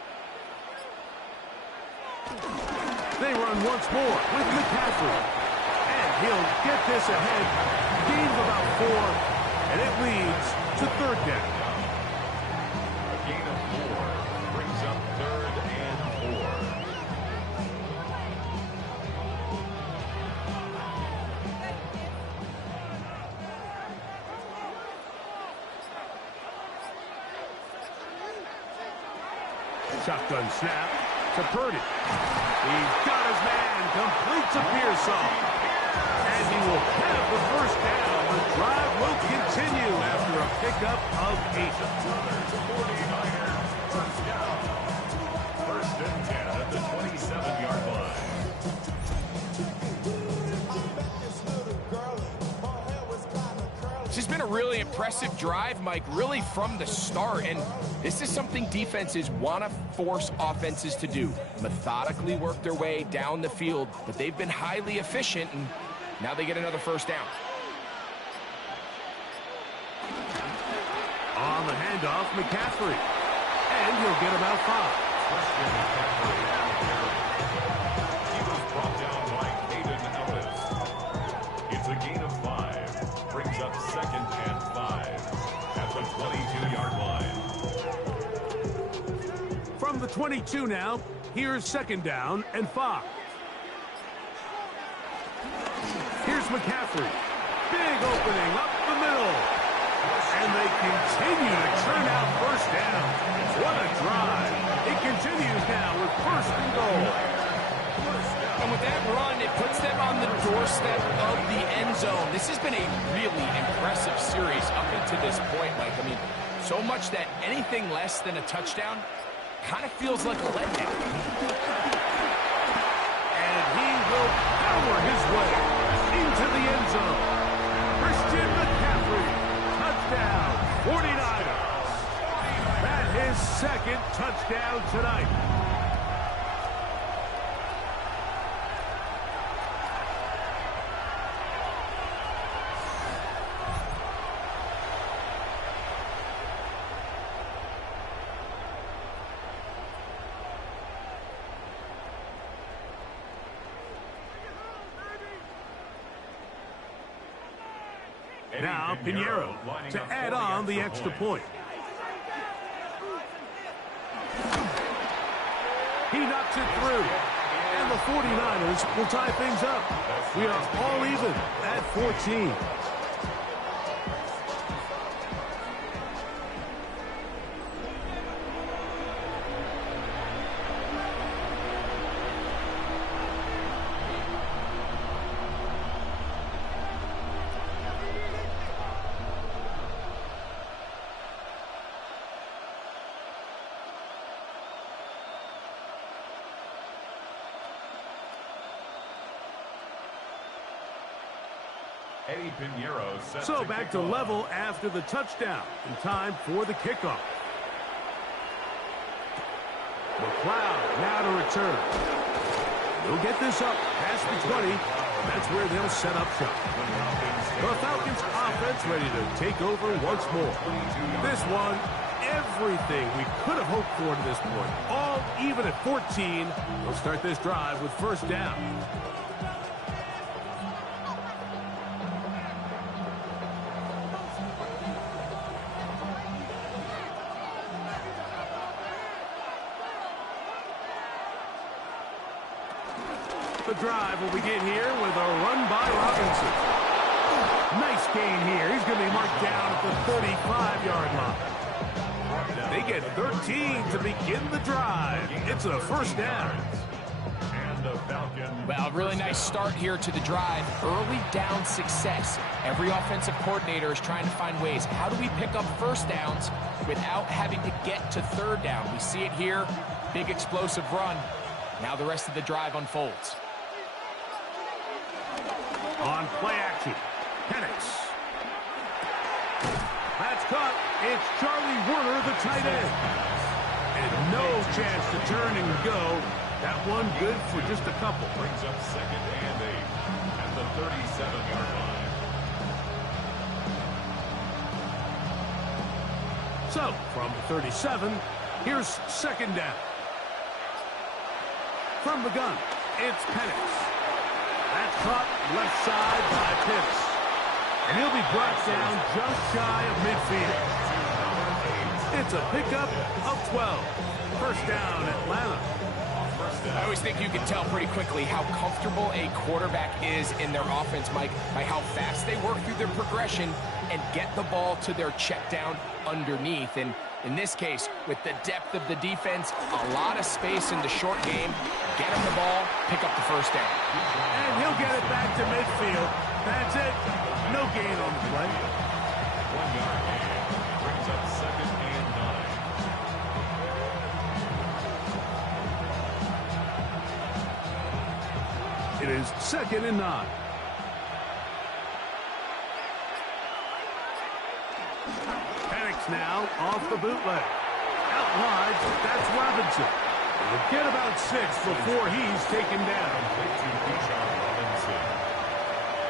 They run once more with McCaffrey. And he'll get this ahead. Gain of about 4. And it leads to 3rd down. A gain of 4 brings up 3rd and Shotgun snap to Purdy. He's got his man, completes a Pearsall. And he will have the first down. The drive will continue after a pickup of 8. 49ers, first down. First and 10 at the 27-yard line. This has been a really impressive drive, Mike, really from the start. And this is something defenses want to force offenses to do. Methodically work their way down the field, but they've been highly efficient, and now they get another first down. On the handoff, McCaffrey. And he'll get about 5. He was brought down by Caden Ellis. It's a gain of 5. Brings up second and 5 at the 22-yard line. From the 22 now, here's second down and 5. Here's McCaffrey. Big opening up the middle. And they continue to turn out first down. What a drive. It continues now with first and goal. And with that run, it puts them on the doorstep of the end zone. This has been a really impressive series up until this point, Mike. I mean, so much that anything less than a touchdown kind of feels like a letdown. And he will power his way into the end zone. Christian McCaffrey, touchdown, 49ers. That's his second touchdown tonight. Now Pinheiro to add on the extra point. He knocks it through. And the 49ers will tie things up. We are all even at 14. So back to level after the touchdown. In time for the kickoff. McLeod now to return. He'll get this up past the 20. That's where they'll set up shop. The Falcons offense ready to take over once more. This one, everything we could have hoped for to this point. All even at 14. They'll start this drive with first down. The drive will begin here with a run by Robinson. Nice gain here. He's going to be marked down at the 35-yard line. They get 13 to begin the drive. It's a first down. Well, really nice start here to the drive. Early down success. Every offensive coordinator is trying to find ways. How do we pick up first downs without having to get to third down? We see it here. Big explosive run. Now the rest of the drive unfolds. On play action, Penix. That's caught. It's Charlie Werner, the tight end. And no chance to turn and go. That one good for just a couple. Brings up second and 8 at the 37-yard line. So, from 37, here's second down. From the gun, it's Penix. That's caught left side by Pitts. And he'll be brought down just shy of midfield. It's a pickup of 12. First down, Atlanta. I always think you can tell pretty quickly how comfortable a quarterback is in their offense, Mike, by how fast they work through their progression and get the ball to their check down underneath. And in this case, with the depth of the defense, a lot of space in the short game, get him the ball, pick up the first down. And he'll get it back to midfield. That's it. No gain on the play. 1 yard gain. Brings up 2nd and 9. It is 2nd and 9. Penix now off the bootleg. Out wide, that's Robinson. He'll get about 6 before he's taken down. Robinson.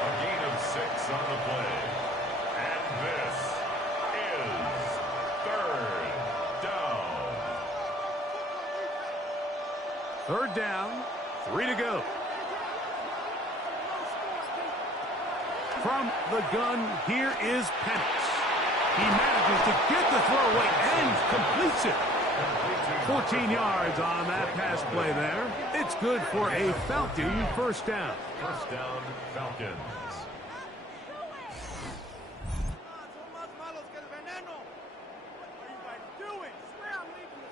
A gain of 6 on the play. And this is 3rd down. 3rd down, 3 to go. From the gun, here is Penix. He manages to get the throw away and completes it. 14 yards on that pass play there. It's good for a Falcon first down. First down, Falcons.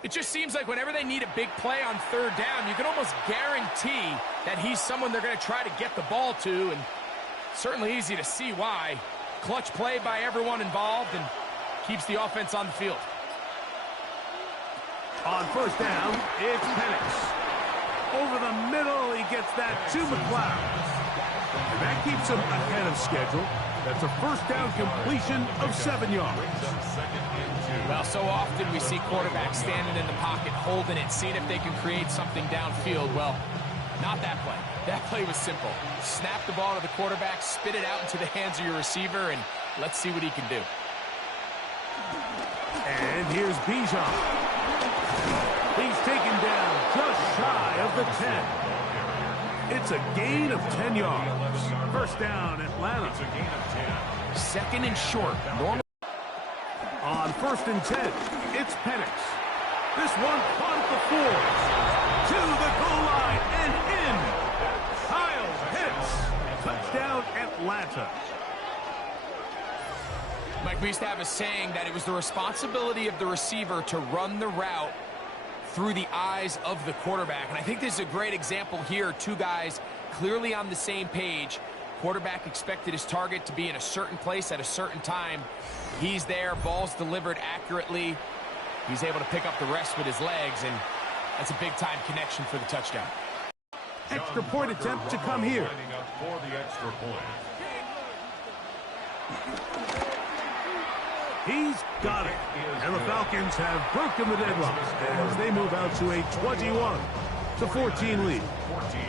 It just seems like whenever they need a big play on 3rd down, you can almost guarantee that he's someone they're going to try to get the ball to, and certainly easy to see why. Clutch play by everyone involved and keeps the offense on the field. On first down, it's Penix. Over the middle, he gets that to McLeod. And that keeps him ahead of schedule. That's a first down completion of 7 yards. Well, so often we see quarterbacks standing in the pocket, holding it, seeing if they can create something downfield. Well, not that play. That play was simple. Snap the ball to the quarterback, spit it out into the hands of your receiver, and let's see what he can do. And here's Bijan. He's taken down just shy of the 10. It's a gain of 10 yards. First down, Atlanta. It's a gain of 10. 2nd and short. Normal. On 1st and 10, it's Penix. This one caught at the 4. To the goal line and in. Kyle Pitts. Touchdown, Atlanta. Mike, we used to have a saying that it was the responsibility of the receiver to run the route through the eyes of the quarterback. And I think this is a great example here. 2 guys clearly on the same page. Quarterback expected his target to be in a certain place at a certain time. He's there, ball's delivered accurately. He's able to pick up the rest with his legs, and that's a big-time connection for the touchdown. Extra point attempt to come here. Lining up for the extra point. He's got it. And the Falcons have broken the deadlock as they move out to a 21-14 lead. 14.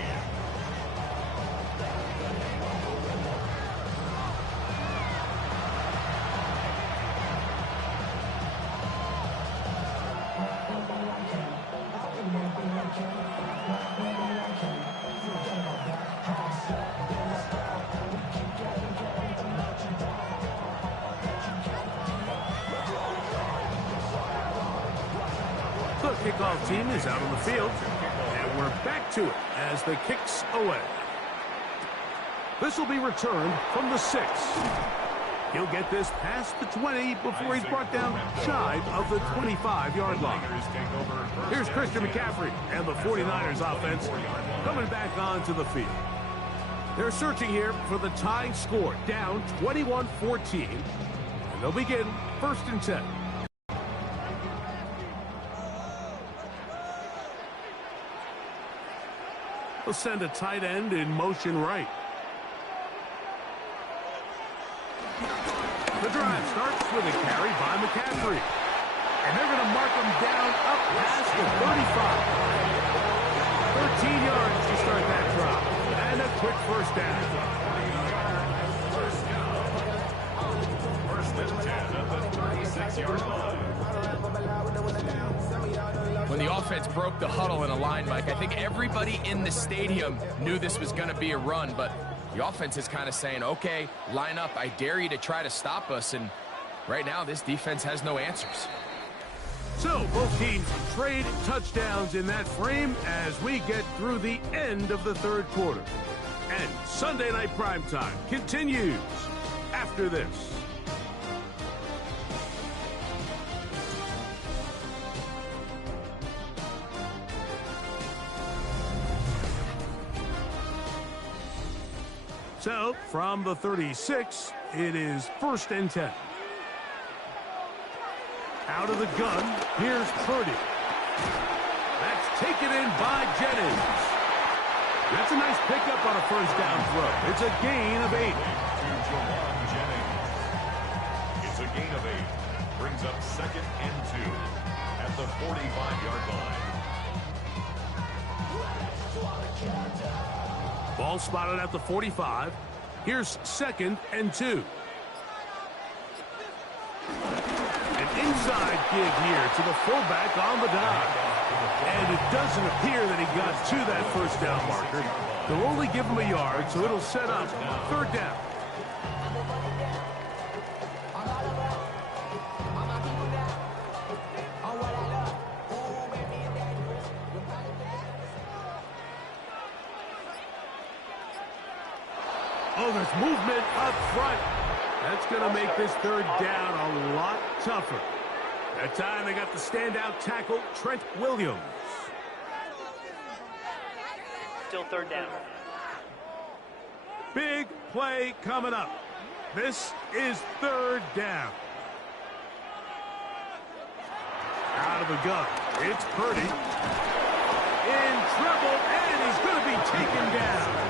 The kickoff team is out on the field, and we're back to it as the kick's away. This will be returned from the 6. He'll get this past the 20 before he's brought down shy of the 25-yard line. Here's Christian McCaffrey and the 49ers offense coming back onto the field. They're searching here for the tying score, down 21-14, and they'll begin 1st and 10. They'll send a tight end in motion right. The drive starts with a carry by McCaffrey. And they're going to mark him down up past the 35. 13 yards to start that drop. And a quick first down. First and 10 at the 36-yard line. When the offense broke the huddle in a line, Mike, I think everybody in the stadium knew this was going to be a run, but the offense is kind of saying, okay, line up. I dare you to try to stop us. And right now, this defense has no answers. So both teams trade touchdowns in that frame as we get through the end of the third quarter. And Sunday Night Primetime continues after this. So, from the 36, it is 1st and 10. Out of the gun, here's Purdy. That's taken in by Jennings. That's a nice pickup on a first down throw. It's a gain of 8. It's a gain of 8. Brings up 2nd and 2 at the 45-yard line. Ball spotted at the 45. Here's 2nd and 2. An inside gig here to the fullback on the dive. And it doesn't appear that he got to that first down marker. They'll only give him a yard, so it'll set up 3rd down. Oh, there's movement up front. That's going to make this 3rd down a lot tougher. That time they got the standout tackle, Trent Williams. Still 3rd down. Big play coming up. This is 3rd down. Out of the gun. It's Purdy. In trouble, and he's going to be taken down.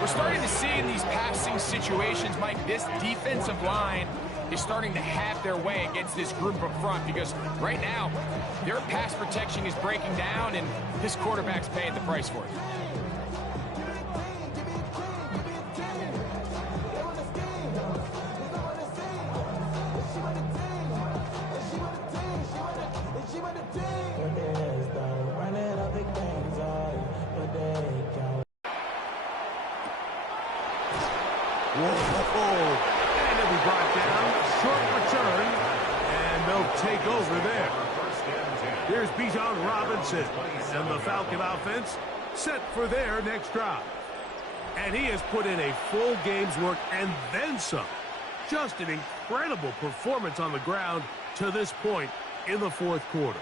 We're starting to see in these passing situations, Mike, this defensive line is starting to have their way against this group up front because right now, their pass protection is breaking down, and this quarterback's paying the price for it. And it'll be brought down. Short return. And they'll take over there. Here's Bijan Robinson. And the Falcon offense set for their next drive. And he has put in a full game's work and then some. Just an incredible performance on the ground to this point in the 4th quarter.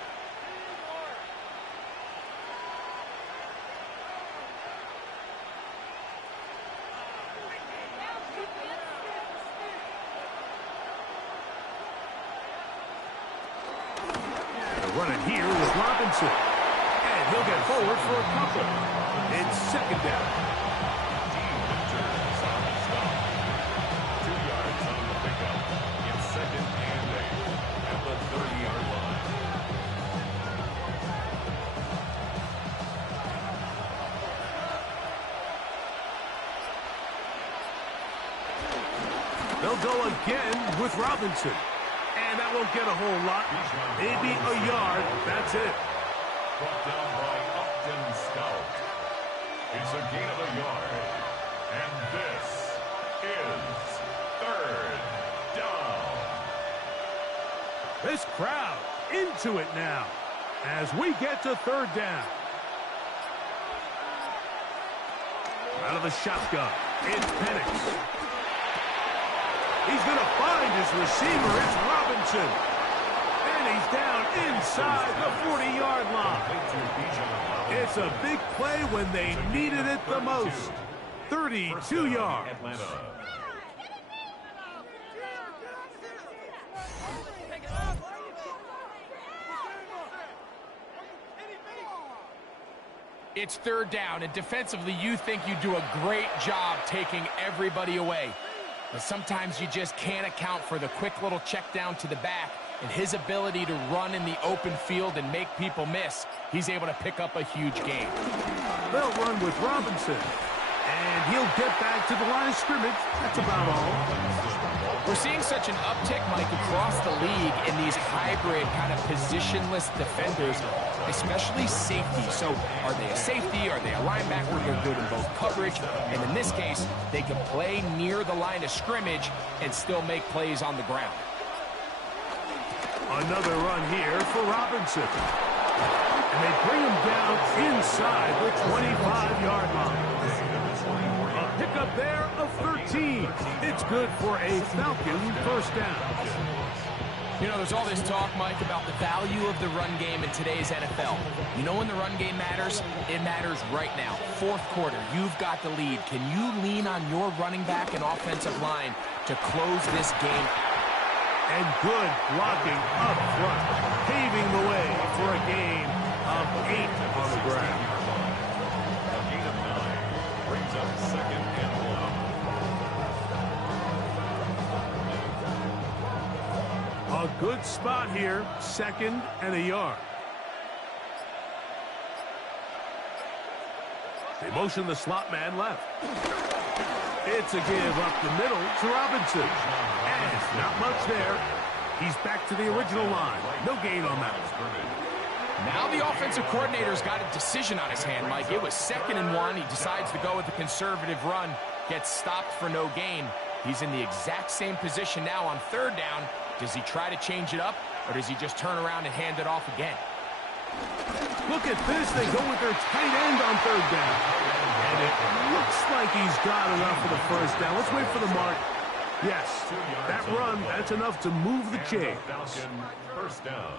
Running here with Robinson. And he'll get forward for a couple. It's 2nd down. On the stop. 2 yards on the pickup. It's 2nd and 8 at the 30-yard line. They'll go again with Robinson. And that won't get a whole lot. Maybe a yard. That's it. Brought down by Upton Scout. It's a gain of a yard. And this is 3rd down. This crowd into it now as we get to 3rd down. Out of the shotgun. It's Penix. He's going to find his receiver. It's Robinson. And he's down inside the 40-yard line. It's a big play when they needed it the most. 32 yards. It's 3rd down, and defensively, you think you do a great job taking everybody away. But sometimes you just can't account for the quick little check down to the back and his ability to run in the open field and make people miss. He's able to pick up a huge gain. They'll run with Robinson. And he'll get back to the line of scrimmage. That's about all. We're seeing such an uptick, Mike, across the league in these hybrid kind of positionless defenders, especially safety. So are they a safety? Are they a linebacker? They're good in both coverage. And in this case, they can play near the line of scrimmage and still make plays on the ground. Another run here for Robinson. And they bring him down inside the 25-yard line. A pickup there of 13. It's good for a Falcon first down. You know, there's all this talk, Mike, about the value of the run game in today's NFL. You know when the run game matters? It matters right now. Fourth quarter, you've got the lead. Can you lean on your running back and offensive line to close this game? And good blocking up front, paving the way for a gain of 8 on the ground. A gain of 9 brings up 2nd and 1. A good spot here, 2nd and a yard. They motion the slot man left. It's a give up the middle to Robinson. And not much there. He's back to the original line. No gain on that one. Now the offensive coordinator's got a decision on his hand, Mike. It was 2nd and 1. He decides to go with the conservative run. Gets stopped for no gain. He's in the exact same position now on 3rd down. Does he try to change it up, or does he just turn around and hand it off again? Look at this. They go with their tight end on 3rd down. And it looks like he's got enough for the first down. Let's wait for the mark. Yes, that run, that's enough to move the chains. First down.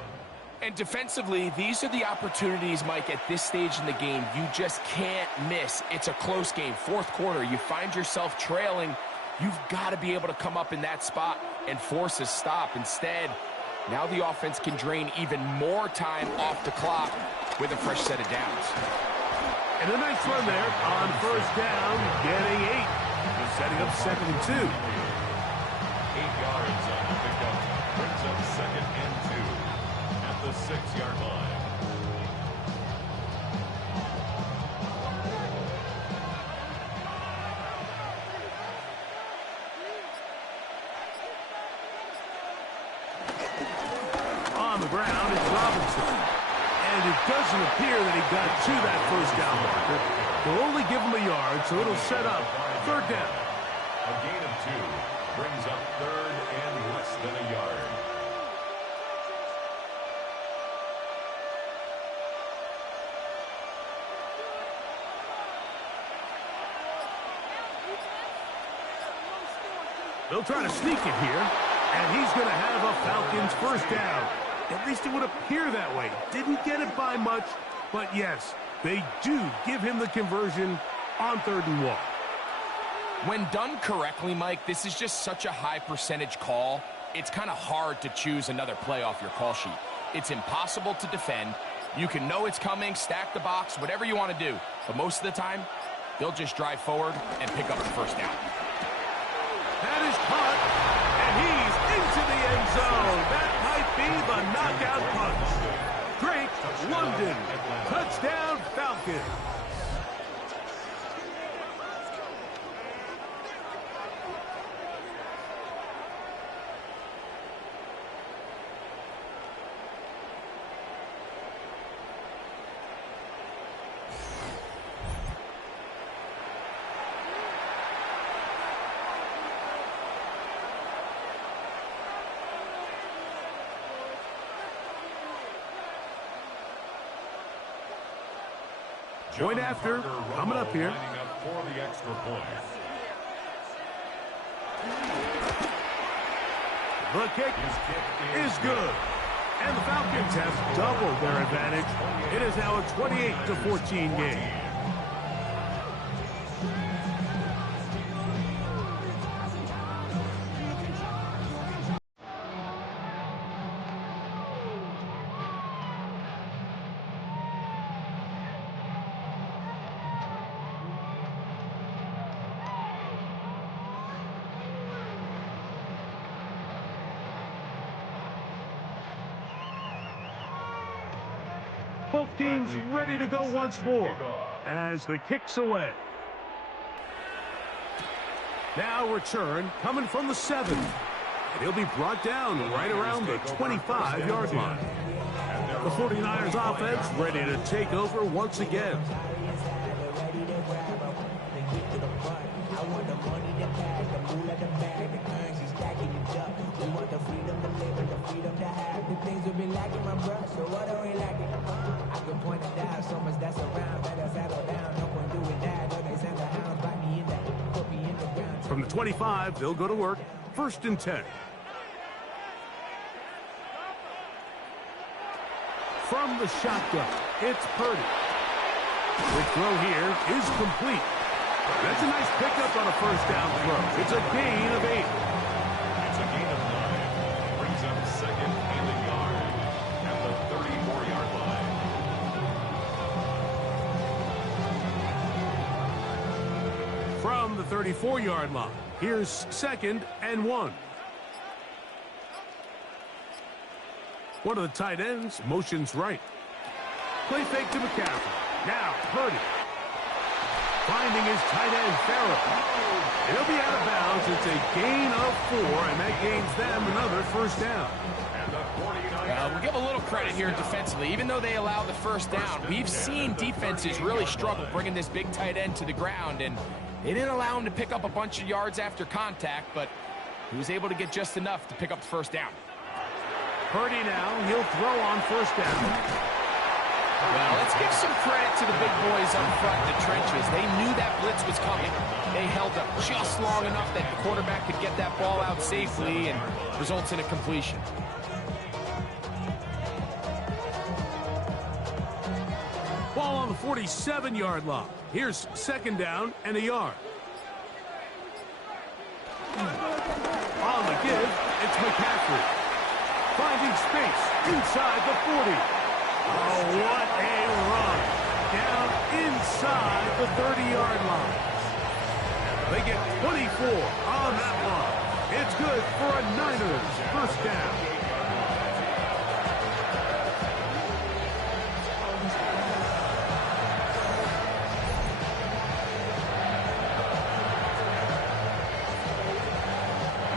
And defensively, these are the opportunities, Mike, at this stage in the game you just can't miss. It's a close game. 4th quarter, you find yourself trailing. You've got to be able to come up in that spot and force a stop. Instead, now the offense can drain even more time off the clock with a fresh set of downs. And a nice run there on 1st down, getting 8. They're setting up 2nd and 2. 8 yards on the pickup. Brings up 2nd and 2 at the 6-yard line. On the ground, it's Robinson. And it doesn't appear that he got to that 1st down marker. They'll only give him a yard, so it'll set up 3rd down. A gain of 2 brings up 3rd and less than a yard. They'll try to sneak it here, and he's going to have a Falcons first down. At least it would appear that way. Didn't get it by much, but yes, they do give him the conversion on 3rd and 1. When done correctly, Mike, this is just such a high percentage call. It's kind of hard to choose another play off your call sheet. It's impossible to defend. You can know it's coming, stack the box, whatever you want to do. But most of the time, they'll just drive forward and pick up the first down. That is caught, and he's into the end zone. That might be the knockout punch. Drake London, touchdown Falcons. Point after, coming up here. Lining up for the extra point. The kick is good. And the Falcons have doubled their advantage. It is now a 28-14 game. Both teams ready to go once more as the kick's away. Now return coming from the 7. And he'll be brought down right around the 25-yard line. The 49ers offense ready to take over once again. From the 25, they'll go to work. 1st and 10. From the shotgun, it's Purdy. The throw here is complete. That's a nice pickup on a 1st down throw. It's a gain of 8. It's a gain of 9. Brings up 2nd and a yard at the 34-yard line. From the 34-yard line, here's 2nd and 1. One of the tight ends motions right. Play fake to McCaffrey. Now Purdy. Finding his tight end, Farrell. He'll be out of bounds. It's a gain of 4, and that gains them another 1st down. We'll give a little credit here defensively. Even though they allowed the 1st down, we've seen defenses really struggle bringing this big tight end to the ground, and they didn't allow him to pick up a bunch of yards after contact, but he was able to get just enough to pick up the 1st down. Purdy now, he'll throw on 1st down. Well, let's give some credit to the big boys up front in the trenches. They knew that blitz was coming. They held up just long enough that the quarterback could get that ball out safely and results in a completion. Ball on the 47-yard line. Here's 2nd down and a yard. On the give, it's McCaffrey. Finding space inside the 40. Oh, what a run. Down inside the 30-yard line. They get 24 on that one. It's good for a Niners 1st down.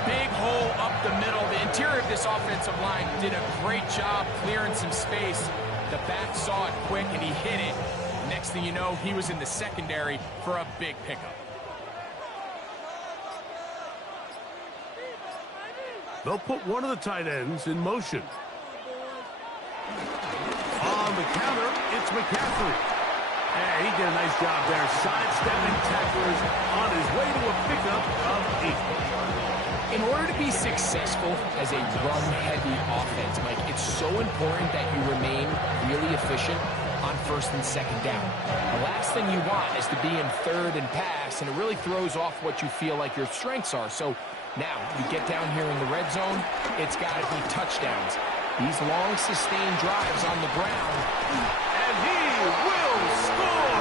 Big hole up the middle. The interior of this offensive line did a great job clearing some space. The back saw it quick, and he hit it. Next thing you know, he was in the secondary for a big pickup. They'll put one of the tight ends in motion. On the counter, it's McCaffrey. He did a nice job there, sidestepping tacklers on his way to a pickup of 8. In order to be successful as a run-heavy offense, Mike, it's so important that you remain really efficient on 1st and 2nd down. The last thing you want is to be in 3rd and pass, and it really throws off what you feel like your strengths are. So now, you get down here in the red zone, it's got to be touchdowns. These long, sustained drives on the ground. And he will score!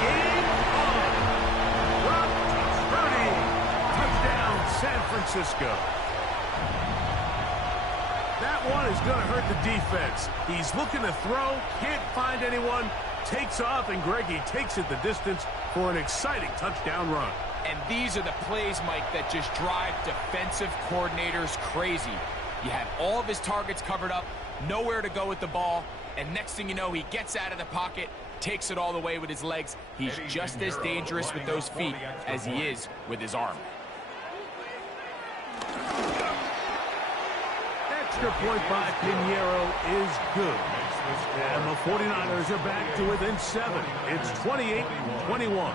Game on! Brock Purdy! Touchdown, San Francisco. That one is going to hurt the defense. He's looking to throw, can't find anyone, takes off, and Greggy takes it the distance for an exciting touchdown run. And these are the plays, Mike, that just drive defensive coordinators crazy. You have all of his targets covered up, nowhere to go with the ball, and next thing you know, he gets out of the pocket, takes it all the way with his legs. He's just as dangerous with those feet as he is with his arm. Extra point by Pinheiro is good. And the 49ers are back to within 7. It's 28-21.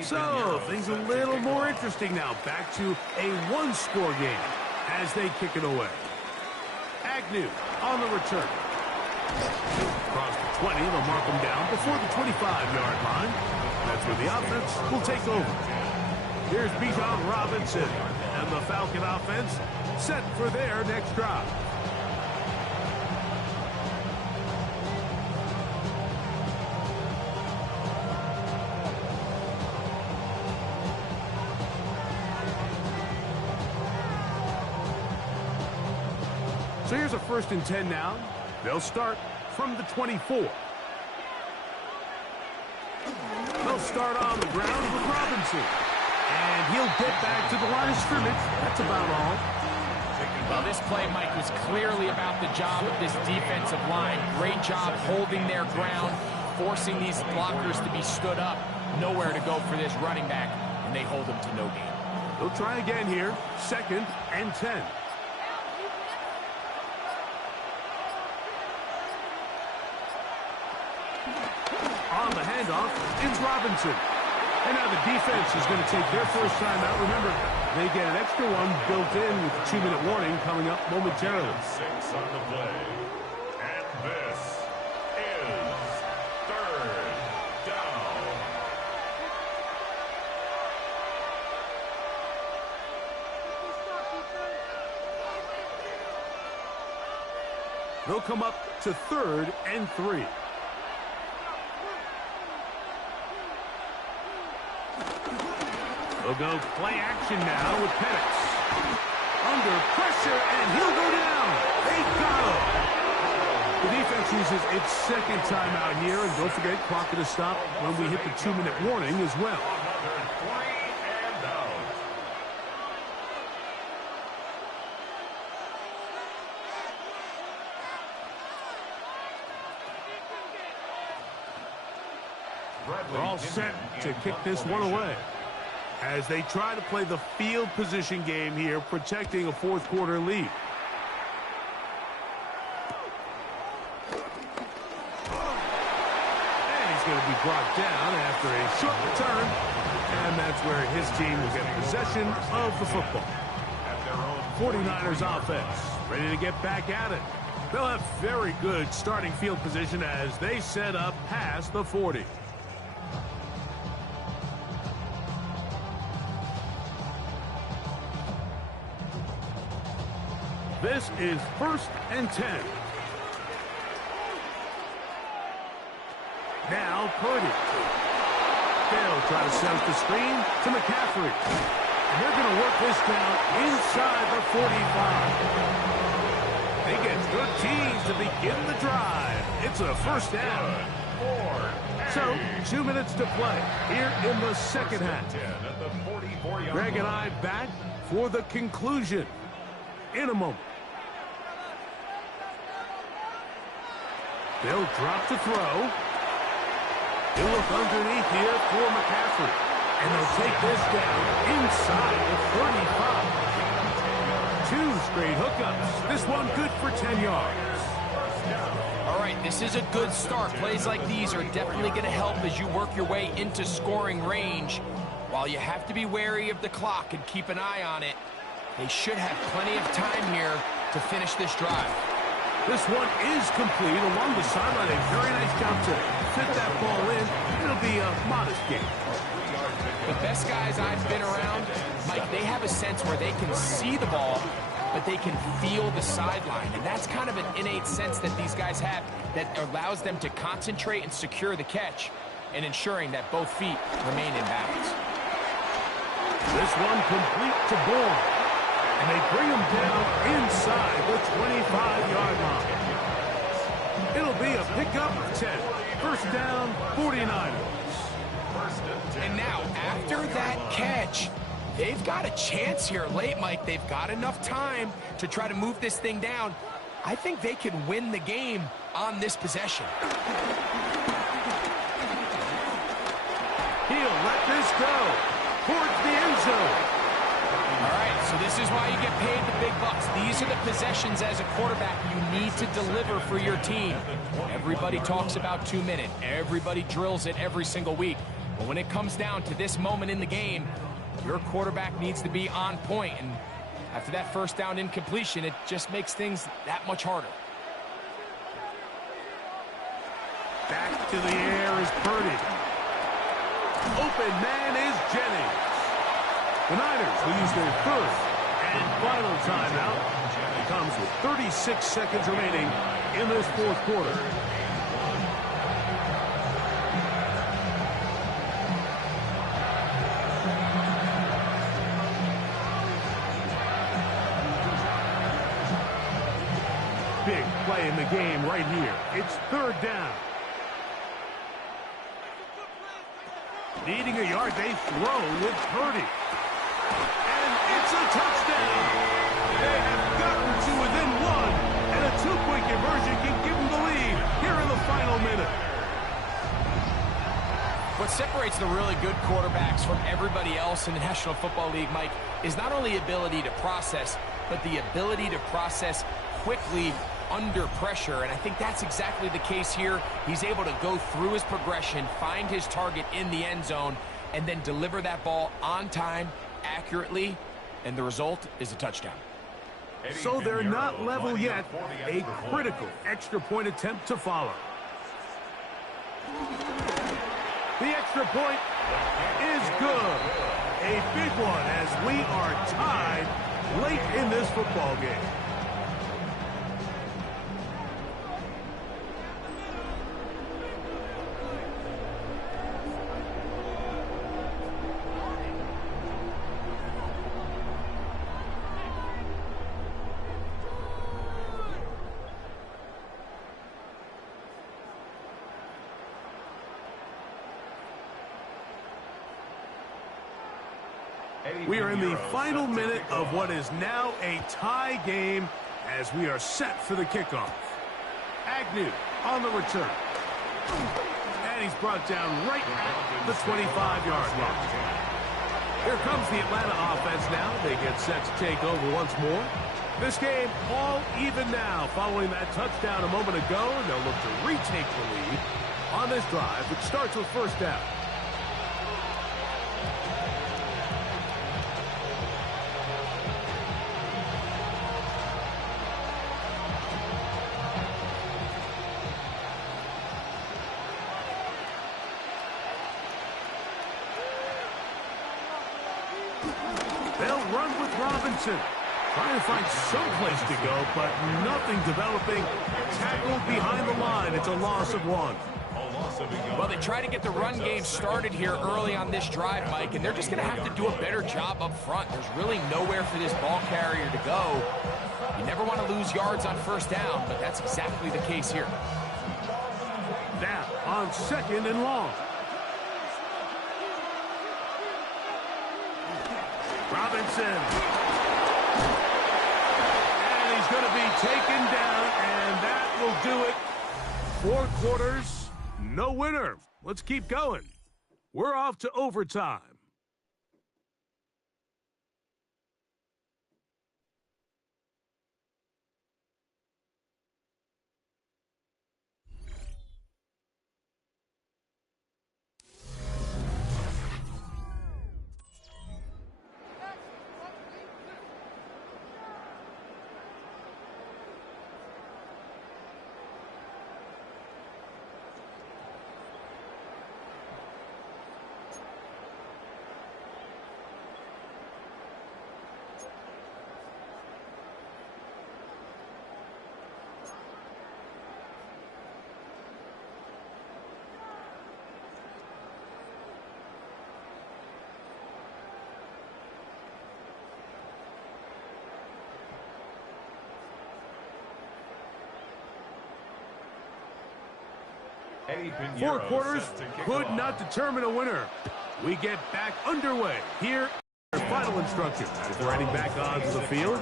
So, things a little more interesting now. Back to a one-score game as they kick it away. Agnew on the return. Across the 20, they'll mark him down before the 25-yard line. That's where the offense will take over. Here's Bijan Robinson and the Falcon offense set for their next drive. So here's a 1st and 10 now. They'll start from the 24. They'll start on the ground with Robinson. And he'll get back to the line of scrimmage. That's about all. Well, this play, Mike, was clearly about the job of this defensive line. Great job holding their ground, forcing these blockers to be stood up. Nowhere to go for this running back, and they hold him to no gain. They'll try again here. 2nd and 10. On the handoff, it's Robinson. And now the defense is going to take their first time out. Remember, they get an extra one built in with the 2-minute warning coming up momentarily. 6 on the play. And this is 3rd down. They'll come up to 3rd and 3. They'll go play action now with Penix. Under pressure, and he'll go down. They got him. The defense uses its 2nd timeout here, and don't forget, clock to stop when we hit the 2-minute warning as well. Another 3 and out. They're all set to kick this one away as they try to play the field position game here, protecting a 4th quarter lead. And he's going to be brought down after a short return, and that's where his team will get possession of the football. 49ers offense ready to get back at it. They'll have very good starting field position as they set up past the 40. This is 1st and 10. Now Purdy. They'll try to set up the screen to McCaffrey. And they're going to work this down inside the 45. They get 13 to begin the drive. It's a 1st down. So, 2 minutes to play here in the 2nd half. Greg and I back for the conclusion in a moment. They'll drop to throw. He'll look underneath here for McCaffrey. And they'll take this down inside the 35. 2 straight hookups. This one good for 10 yards. All right, this is a good start. Plays like these are definitely going to help as you work your way into scoring range. While you have to be wary of the clock and keep an eye on it, they should have plenty of time here to finish this drive. This one is complete along the sideline. A very nice job to fit that ball in. It'll be a modest game. The best guys I've been around, Mike, they have a sense where they can see the ball, but they can feel the sideline. And that's kind of an innate sense that these guys have that allows them to concentrate and secure the catch and ensuring that both feet remain in balance. This one complete to Bourne. And they bring him down inside the 25-yard line. It'll be a pickup of 10. 1st down, 49ers. And now, after that catch, they've got a chance here late, Mike. They've got enough time to try to move this thing down. I think they can win the game on this possession. He'll let this go towards the end zone. All right, so this is why you get paid the big bucks. These are the possessions as a quarterback you need to deliver for your team. Everybody talks about 2 minutes. Everybody drills it every single week. But when it comes down to this moment in the game, your quarterback needs to be on point. And after that 1st down incompletion, it just makes things that much harder. Back to the air is Purdy. Open man is Jennings. The Niners will use their 3rd and final timeout. It comes with 36 seconds remaining in this 4th quarter. play in the game right here. It's third down. Needing a yard, they throw with Purdy. And it's a touchdown. They have gotten to within one, and a two-point conversion can give them the lead here in the final minute. What separates the really good quarterbacks from everybody else in the National Football League, Mike, is not only ability to process, but the ability to process quickly under pressure. And I think that's exactly the case here. He's able to go through his progression, find his target in the end zone, and then deliver that ball on time, accurately, and the result is a touchdown. So they're not level yet. A critical extra point attempt to follow. The extra point is good. A big one as we are tied late in this football game. We are in the final minute of what is now a tie game as we are set for the kickoff. Agnew on the return. And he's brought down right at the 25-yard line. Here comes the Atlanta offense now. They get set to take over once more. This game all even now following that touchdown a moment ago, and they'll look to retake the lead on this drive, which starts with first down. They'll run with Robinson. Trying to find some place to go, but nothing developing. Tackled behind the line. It's a loss of one. Well, they try to get the run game started here early on this drive, Mike, and they're just going to have to do a better job up front. There's really nowhere for this ball carrier to go. You never want to lose yards on first down, but that's exactly the case here. Now on second and long. Robinson. And he's going to be taken down, and that will do it. 4 quarters, no winner. Let's keep going. We're off to overtime. Four quarters could not determine a winner. We get back underway here. Final instructions before heading back onto the field.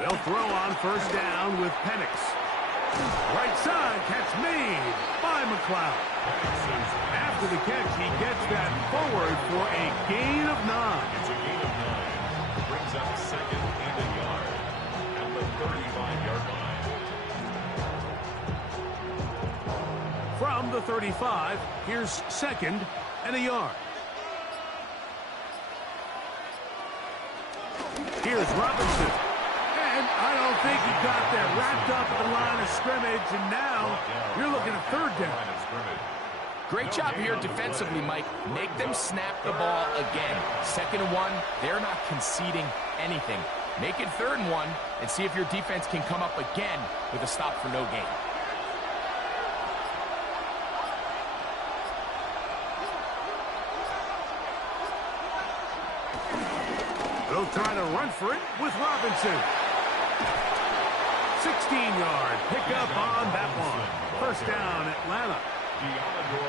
They'll throw on first down with Penix. Right side, catch made by McLeod. After the catch, he gets that forward for a gain of 9. It's a gain of 9. It brings up second and a yard at the 35-yard line. From the 35, here's second and a yard. Here's Robinson. I don't think he got that wrapped up at the line of scrimmage, and now you're looking at third down. Great job here defensively, Mike. Make them snap the ball again. 2nd and 1, they're not conceding anything. Make it 3rd and 1 and see if your defense can come up again with a stop for no gain. They'll try to run for it with Robinson. 16-yard pickup on that one. 1st down, Atlanta.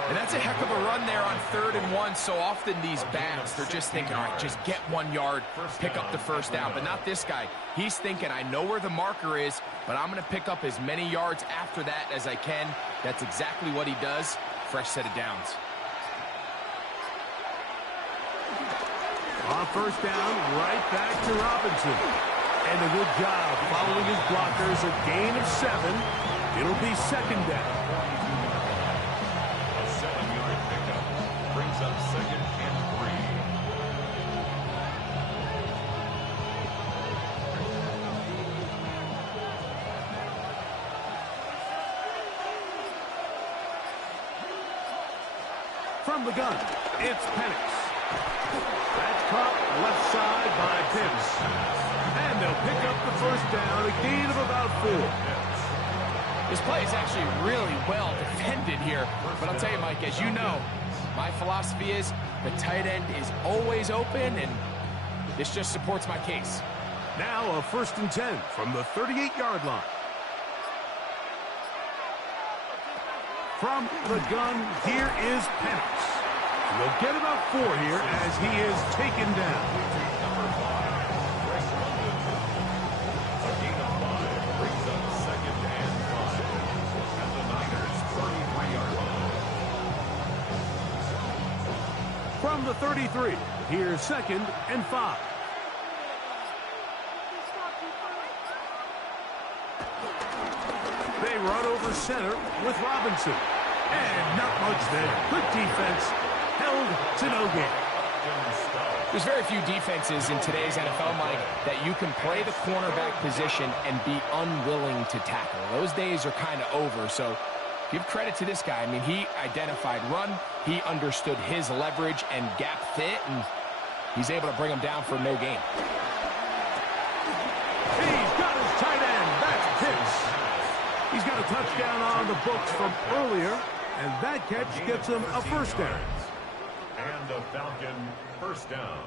And that's a heck of a run there on 3rd and 1. So often these backs, they're just thinking, all right, just get 1 yard, pick up the 1st down. But not this guy. He's thinking, I know where the marker is, but I'm going to pick up as many yards after that as I can. That's exactly what he does. Fresh set of downs. On 1st down, right back to Robinson. And a good job following his blockers. A gain of 7. It'll be 2nd down. A 7-yard pickup brings up 2nd and 3. From the gun, it's Penix. That's caught left side by Pitts. And they'll pick up the 1st down, a gain of about 4. This play is actually really well defended here. But I'll tell you, Mike, as you know, my philosophy is the tight end is always open, and this just supports my case. Now a 1st and 10 from the 38-yard line. From the gun, here is Penix. And they'll get about 4 here as he is taken down. Number 5, Chris London. A gain of 5 brings up 2nd and 5 at the Niners' 33-yard line. From the 33, here's 2nd and 5. They run over center with Robinson. And not much there. Good defense. Held to no gain. There's very few defenses in today's NFL, Mike, that you can play the cornerback position and be unwilling to tackle. Those days are kind of over, so give credit to this guy. I mean, he identified run, he understood his leverage and gap fit, and he's able to bring him down for no gain. He's got his tight end. That's Pitts. He's got a touchdown on the books from earlier, and that catch gets him a 1st down. And the Falcon 1st down.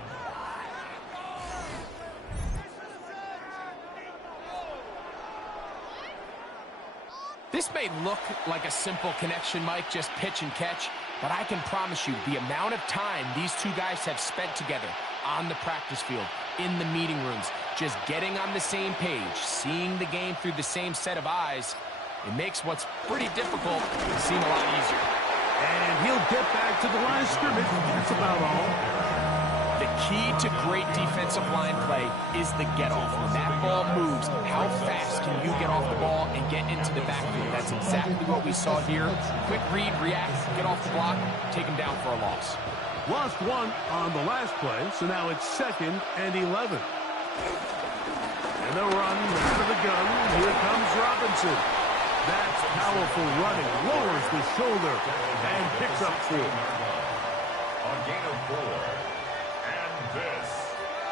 This may look like a simple connection, Mike, just pitch and catch, but I can promise you the amount of time these two guys have spent together on the practice field, in the meeting rooms, just getting on the same page, seeing the game through the same set of eyes, it makes what's pretty difficult seem a lot easier. And he'll get back to the line of scrimmage. That's about all. The key to great defensive line play is the get-off. When that ball moves, how fast can you get off the ball and get into the backfield? That's exactly what we saw here. Quick read, react, get off the block, take him down for a loss. Lost 1 on the last play, so now it's 2nd and 11. And they'll run out of the gun. Here comes Robinson. That's powerful running. Lowers the shoulder and picks up 4. A gain of 4. And this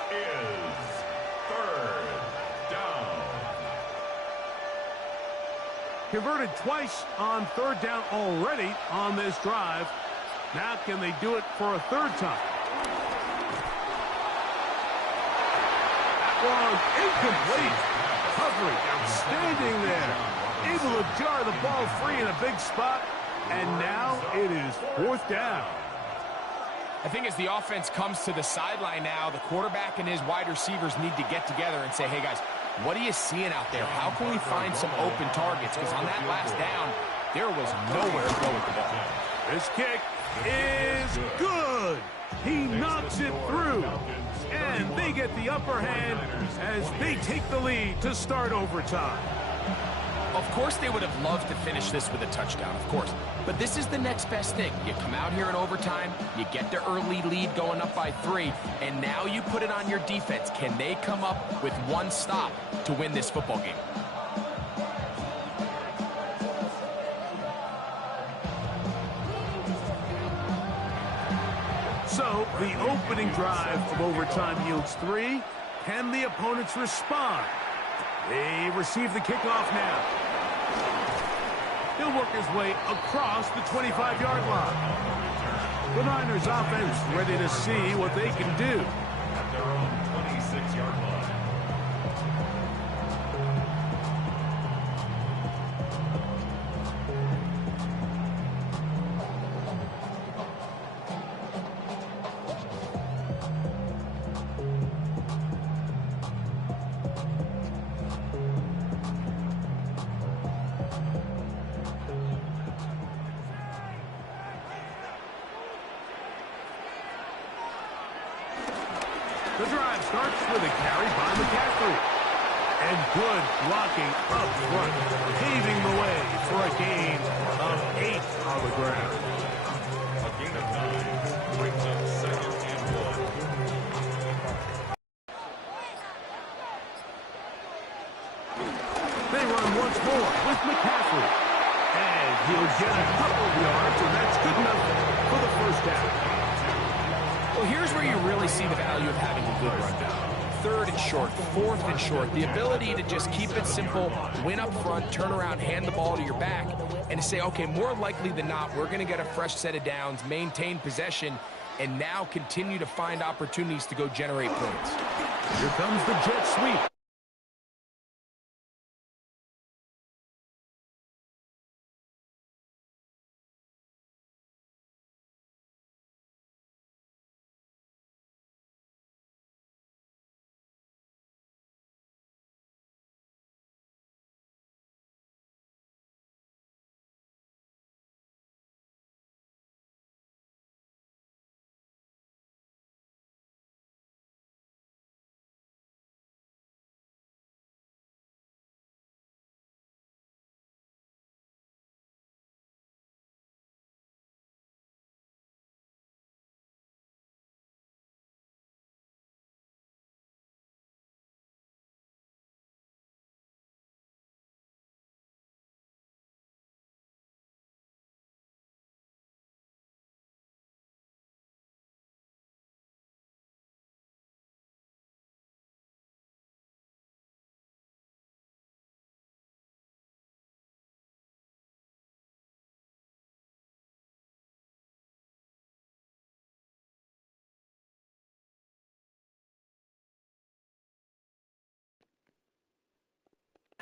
is 3rd down. Converted twice on 3rd down already on this drive. Now can they do it for a 3rd time? That one incomplete. Coverage outstanding there. Able to jar the ball free in a big spot. And now it is 4th down. I think as the offense comes to the sideline now, the quarterback and his wide receivers need to get together and say, hey, guys, what are you seeing out there? How can we find some open targets? Because on that last down, there was nowhere to go with the ball. This kick is good. He knocks it through. And they get the upper hand as they take the lead to start overtime. Of course they would have loved to finish this with a touchdown, of course. But this is the next best thing. You come out here in overtime, you get the early lead going up by 3, and now you put it on your defense. Can they come up with 1 stop to win this football game? So, the opening drive of overtime yields 3. Can the opponents respond? They receive the kickoff now. He'll work his way across the 25-yard line. The Niners offense ready to see what they can do. At their own 26-yard line. The drive starts with a carry by McCaffrey. And good blocking up front, paving the way for a gain of 8 on the ground. A gain of 9 brings up 2nd and 1. They run once more with McCaffrey. And he'll get a couple of yards, and that's good enough for the first down. Well, here's where you really see the value of having a good run down. 3rd and short, 4th and short. The ability to just keep it simple, win up front, turn around, hand the ball to your back, and to say, okay, more likely than not, we're going to get a fresh set of downs, maintain possession, and now continue to find opportunities to go generate points. Here comes the jet sweep.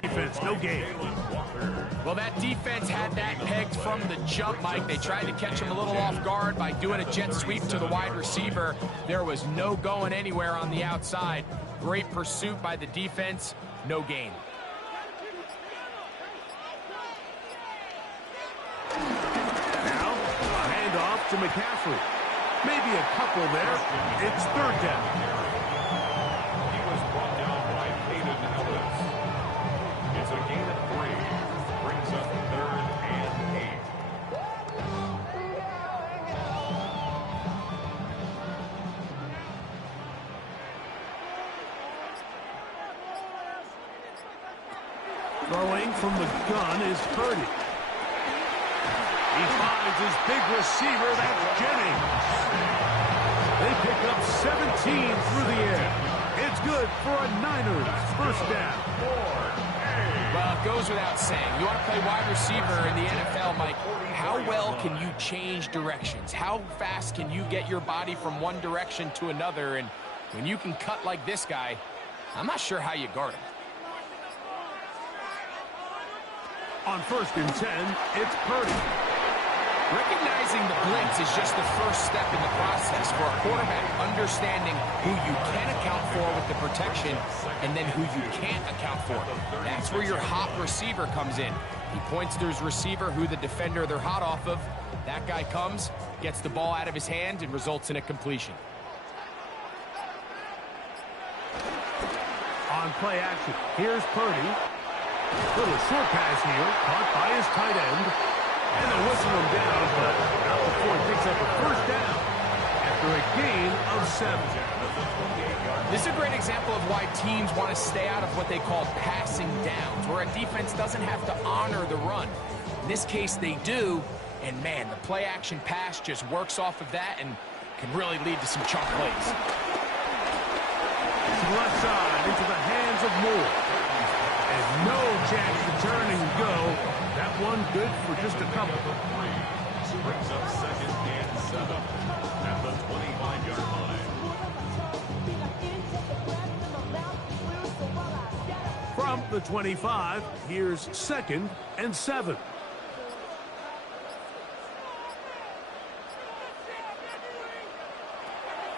Defense, no gain. Well, that defense had that pegged from the jump, Mike. They tried to catch him a little off guard by doing a jet sweep to the wide receiver. There was no going anywhere on the outside. Great pursuit by the defense, no gain. Now, a handoff to McCaffrey. Maybe a couple there. It's 3rd down. He was brought down by Peyton Ellis. It's a gain of 3. Brings up 3rd and 8. Throwing from the gun is Purdy. He finds his big receiver, that's Jennings. They pick up 17 through the air. It's good for a Niners first down. Well, it goes without saying. You want to play wide receiver in the NFL, Mike. How well can you change directions? How fast can you get your body from one direction to another? And when you can cut like this guy, I'm not sure how you guard him. On 1st and 10, it's Purdy. Recognizing the blitz is just the first step in the process for a quarterback, understanding who you can account for with the protection and then who you can't account for. That's where your hot receiver comes in. He points to his receiver, who the defender they're hot off of. That guy comes, gets the ball out of his hand, and results in a completion. On play action, here's Purdy. Little short pass here, caught by his tight end. And they'll whistle him down, but not before he picks up a first down after a gain of 7. This is a great example of why teams want to stay out of what they call passing downs, where a defense doesn't have to honor the run. In this case, they do, and man, the play-action pass just works off of that, and can really lead to some chunk plays. To the left side, into the hands of Moore. And no chance to turn and go. That one good for just a couple. Brings up second and 7 at the 25-yard line. From the 25, here's second and 7.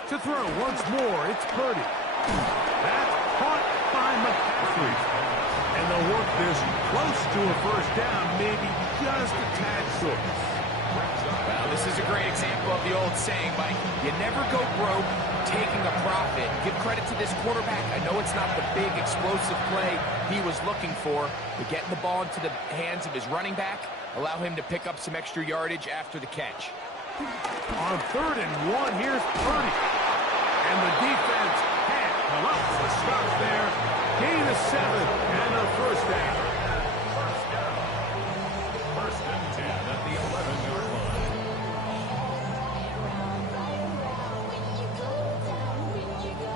To throw once more, it's Purdy. That's caught by McCaffrey. And they'll work this close to a first down, maybe just a tad short. Well, this is a great example of the old saying, Mike. You never go broke taking a profit. Give credit to this quarterback. I know it's not the big explosive play he was looking for, but getting the ball into the hands of his running back, allow him to pick up some extra yardage after the catch. On 3rd and 1, here's Purdy. And the defense can't come up with a stop there. Gain of 7 and a first down. First and 10 at the 11-yard line.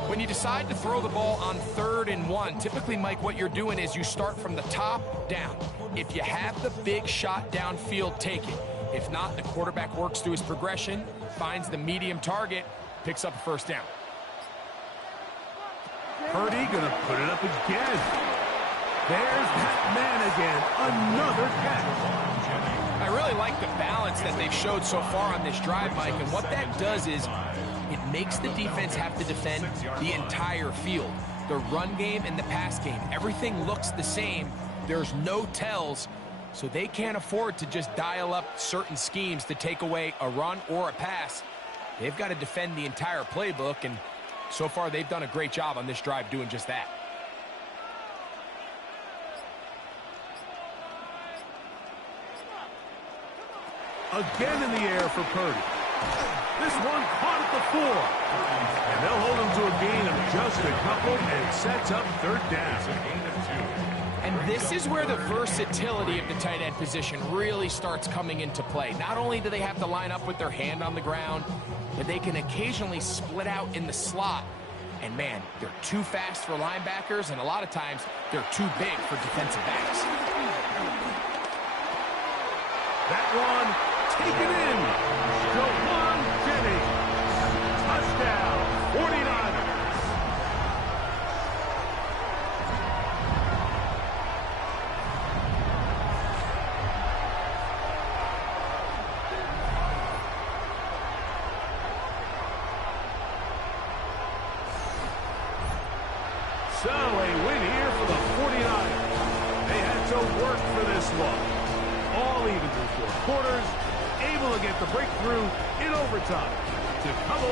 When you decide to throw the ball on 3rd and 1, typically, Mike, what you're doing is you start from the top down. If you have the big shot downfield, take it. If not, the quarterback works through his progression, finds the medium target, picks up a first down. Purdy gonna put it up again. There's that man again. Another catch. I really like the balance that they've showed so far on this drive, Mike, and what that does is it makes the defense have to defend the entire field. The run game and the pass game, everything looks the same. There's no tells, so they can't afford to just dial up certain schemes to take away a run or a pass. They've got to defend the entire playbook, and so far they've done a great job on this drive doing just that. Again in the air for Purdy. This one caught at the 4. And they'll hold him to a gain of just a couple and sets up 3rd down. And this is where the versatility of the tight end position really starts coming into play. Not only do they have to line up with their hand on the ground, but they can occasionally split out in the slot. And man, they're too fast for linebackers, and a lot of times they're too big for defensive backs. That one taken in. Jawan Jennings. Touchdown, 49ers. So a win here for the 49ers. They had to work for this one. All even through 4 quarters, able to get the breakthrough in overtime to come away